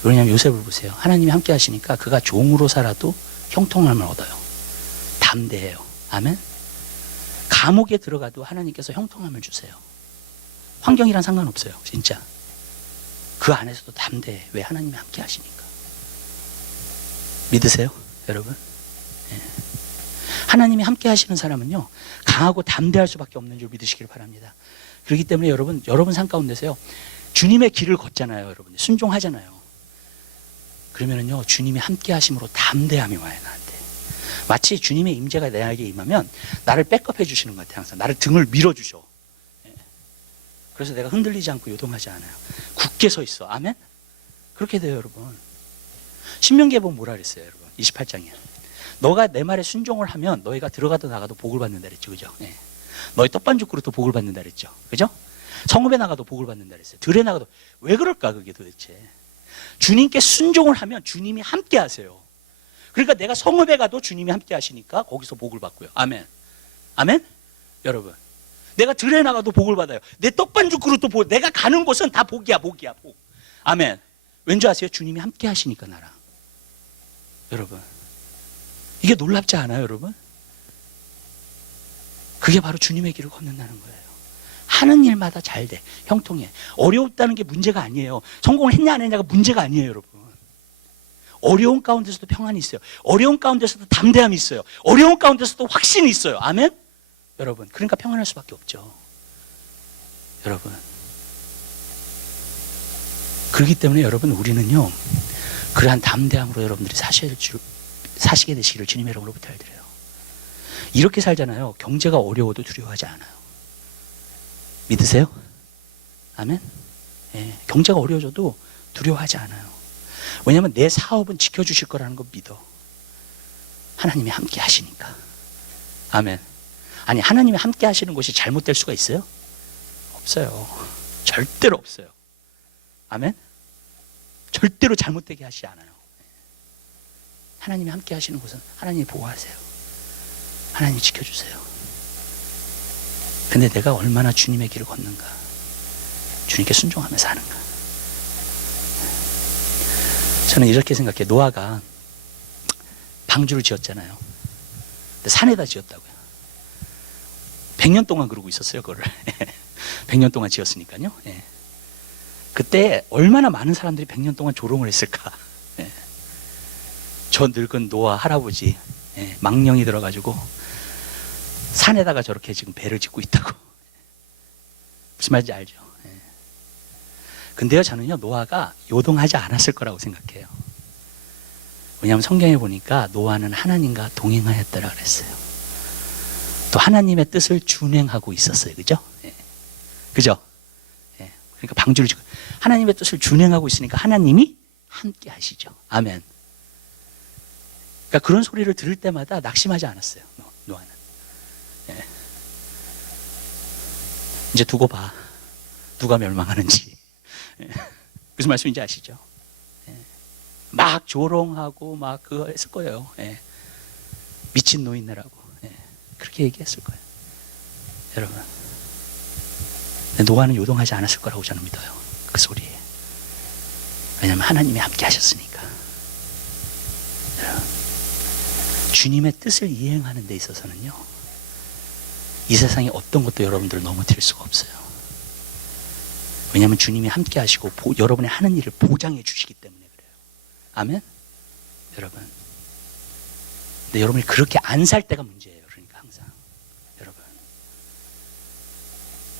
왜냐하면 요셉을 보세요. 하나님이 함께 하시니까 그가 종으로 살아도 형통함을 얻어요. 담대해요. 아멘? 감옥에 들어가도 하나님께서 형통함을 주세요. 환경이랑 상관없어요. 진짜. 그 안에서도 담대해. 왜? 하나님이 함께 하시니까. 믿으세요? 여러분? 예. 하나님이 함께 하시는 사람은요, 강하고 담대할 수밖에 없는 줄 믿으시길 바랍니다. 그렇기 때문에 여러분 삶 가운데서요, 주님의 길을 걷잖아요. 여러분. 순종하잖아요. 그러면은요, 주님이 함께 하심으로 담대함이 와요, 나한테. 마치 주님의 임재가 내게 임하면 나를 백업해 주시는 것 같아요. 항상 나를 등을 밀어주셔. 그래서 내가 흔들리지 않고 요동하지 않아요. 굳게 서 있어. 아멘? 그렇게 돼요, 여러분. 신명기에 보면 뭐라 그랬어요, 여러분? 28장이에요. 너가 내 말에 순종을 하면 너희가 들어가도 나가도 복을 받는다 그랬죠. 그죠? 네. 너희 떡반죽 그릇도 복을 받는다 그랬죠. 그죠? 성읍에 나가도 복을 받는다 그랬어요. 들에 나가도. 왜 그럴까, 그게 도대체? 주님께 순종을 하면 주님이 함께 하세요. 그러니까 내가 성읍에 가도 주님이 함께 하시니까 거기서 복을 받고요. 아멘. 아멘? 여러분. 내가 들에 나가도 복을 받아요. 내 떡반죽 그릇도 복. 내가 가는 곳은 다 복이야, 복이야, 복. 아멘. 왠지 아세요? 주님이 함께 하시니까 나랑. 여러분. 이게 놀랍지 않아요, 여러분? 그게 바로 주님의 길을 걷는다는 거예요. 하는 일마다 잘 돼. 형통해. 어려웠다는 게 문제가 아니에요. 성공을 했냐 안 했냐가 문제가 아니에요, 여러분. 어려운 가운데서도 평안이 있어요. 어려운 가운데서도 담대함이 있어요. 어려운 가운데서도 확신이 있어요. 아멘? 여러분, 그러니까 평안할 수밖에 없죠. 여러분. 그렇기 때문에 여러분, 우리는요, 그러한 담대함으로 여러분들이 사시게 되시기를 주님의 이름으로 부탁드려요. 이렇게 살잖아요. 경제가 어려워도 두려워하지 않아요. 믿으세요? 아멘? 예, 경제가 어려워져도 두려워하지 않아요. 왜냐하면 내 사업은 지켜주실 거라는 거 믿어. 하나님이 함께 하시니까. 아멘. 아니, 하나님이 함께 하시는 것이 잘못될 수가 있어요? 없어요. 절대로 없어요. 아멘. 절대로 잘못되게 하시지 않아요. 하나님이 함께 하시는 곳은 하나님이 보호하세요. 하나님이 지켜주세요. 근데 내가 얼마나 주님의 길을 걷는가, 주님께 순종하며 사는가. 저는 이렇게 생각해요. 노아가 방주를 지었잖아요. 근데 산에다 지었다고요. 100년 동안 그러고 있었어요, 그거를. 100년 동안 지었으니까요. 예. 그때 얼마나 많은 사람들이 100년 동안 조롱을 했을까. 예. 저 늙은 노아 할아버지, 예, 망령이 들어가지고 산에다가 저렇게 지금 배를 짓고 있다고. 무슨 말인지 알죠? 예. 근데요, 저는요, 노아가 요동하지 않았을 거라고 생각해요. 왜냐하면 성경에 보니까 노아는 하나님과 동행하였다라 그랬어요. 또 하나님의 뜻을 준행하고 있었어요. 그죠? 예. 그죠? 예. 그러니까 방주를 지고 하나님의 뜻을 준행하고 있으니까 하나님이 함께 하시죠. 아멘. 그러니까 그런 소리를 들을 때마다 낙심하지 않았어요. 노아는. 예. 이제 두고 봐. 누가 멸망하는지. 예. 무슨 말씀인지 아시죠? 예. 막 조롱하고 막 그거 했을 거예요. 예. 미친 노인네라고. 예. 그렇게 얘기했을 거예요. 여러분. 노아는 요동하지 않았을 거라고 저는 믿어요. 그 소리에. 왜냐하면 하나님이 함께 하셨으니까. 여러분. 주님의 뜻을 이행하는 데 있어서는요, 이 세상에 어떤 것도 여러분들을 넘어뜨릴 수가 없어요. 왜냐하면 주님이 함께 하시고 여러분의 하는 일을 보장해 주시기 때문에 그래요. 아멘? 여러분. 근데 여러분이 그렇게 안 살 때가 문제예요. 그러니까 항상. 여러분.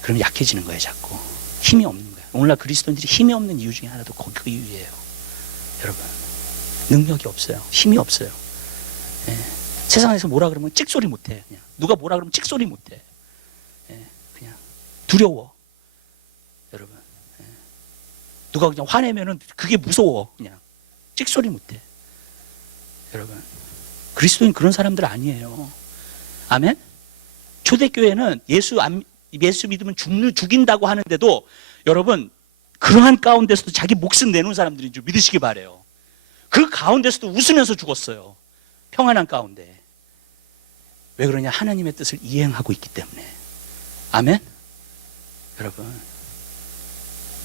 그럼 약해지는 거예요, 자꾸. 힘이 없는 거예요. 오늘날 그리스도인들이 힘이 없는 이유 중에 하나도 그 이유예요. 여러분. 능력이 없어요. 힘이 없어요. 예. 세상에서 뭐라 그러면 찍소리 못해. 그냥. 누가 뭐라 그러면 찍소리 못해. 예. 그냥 두려워. 여러분. 예. 누가 그냥 화내면은 그게 무서워. 그냥 찍소리 못해. 여러분. 그리스도인 그런 사람들 아니에요. 아멘? 초대교회는 예수 믿으면 죽인다고 하는데도 여러분, 그러한 가운데서도 자기 목숨 내놓은 사람들인 줄 믿으시기 바라요. 그 가운데서도 웃으면서 죽었어요. 평안한 가운데. 왜 그러냐? 하나님의 뜻을 이행하고 있기 때문에. 아멘? 여러분,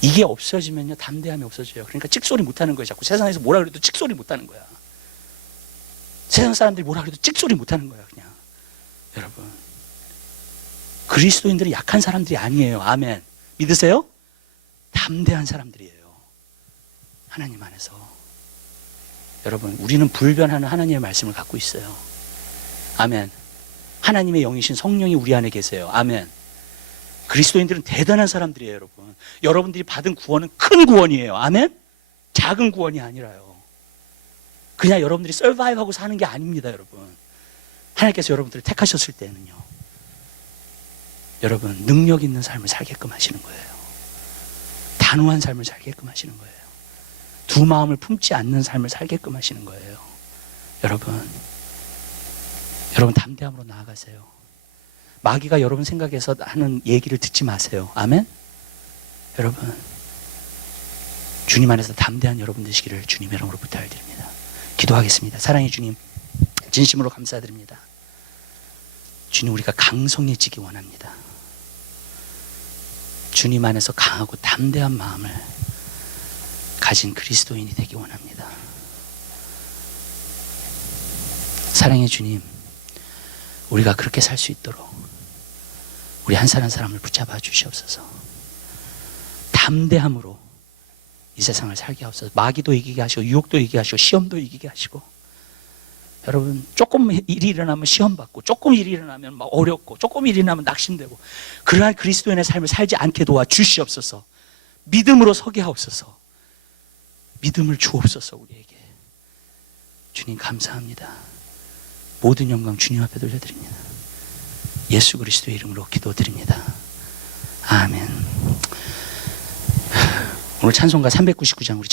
이게 없어지면요, 담대함이 없어져요. 그러니까 찍소리 못하는 거예요. 자꾸 세상에서 뭐라 그래도 찍소리 못하는 거야. 세상 사람들이 뭐라 그래도 찍소리 못하는 거야. 그냥. 여러분, 그리스도인들이 약한 사람들이 아니에요. 아멘. 믿으세요? 담대한 사람들이에요. 하나님 안에서. 여러분, 우리는 불변하는 하나님의 말씀을 갖고 있어요. 아멘. 하나님의 영이신 성령이 우리 안에 계세요. 아멘. 그리스도인들은 대단한 사람들이에요, 여러분. 여러분들이 받은 구원은 큰 구원이에요. 아멘. 작은 구원이 아니라요. 그냥 여러분들이 서바이브하고 사는 게 아닙니다, 여러분. 하나님께서 여러분들을 택하셨을 때는요, 여러분, 능력 있는 삶을 살게끔 하시는 거예요. 단호한 삶을 살게끔 하시는 거예요. 두 마음을 품지 않는 삶을 살게끔 하시는 거예요. 여러분 담대함으로 나아가세요. 마귀가 여러분 생각해서 하는 얘기를 듣지 마세요. 아멘? 여러분, 주님 안에서 담대한 여러분 되시기를 주님의 이름으로 부탁드립니다. 기도하겠습니다. 사랑의 주님, 진심으로 감사드립니다. 주님, 우리가 강성해지기 원합니다. 주님 안에서 강하고 담대한 마음을 가진 그리스도인이 되기 원합니다. 사랑의 주님, 우리가 그렇게 살 수 있도록 우리 한 사람 한 사람을 붙잡아 주시옵소서. 담대함으로 이 세상을 살게 하옵소서. 마귀도 이기게 하시고 유혹도 이기게 하시고 시험도 이기게 하시고. 여러분, 조금 일이 일어나면 시험 받고, 조금 일이 일어나면 막 어렵고, 조금 일이 일어나면 낙심되고, 그러한 그리스도인의 삶을 살지 않게 도와 주시옵소서. 믿음으로 서게 하옵소서. 믿음을 주옵소서. 우리에게. 주님 감사합니다. 모든 영광 주님 앞에 돌려드립니다. 예수 그리스도의 이름으로 기도드립니다. 아멘. 오늘 찬송가 399장 우리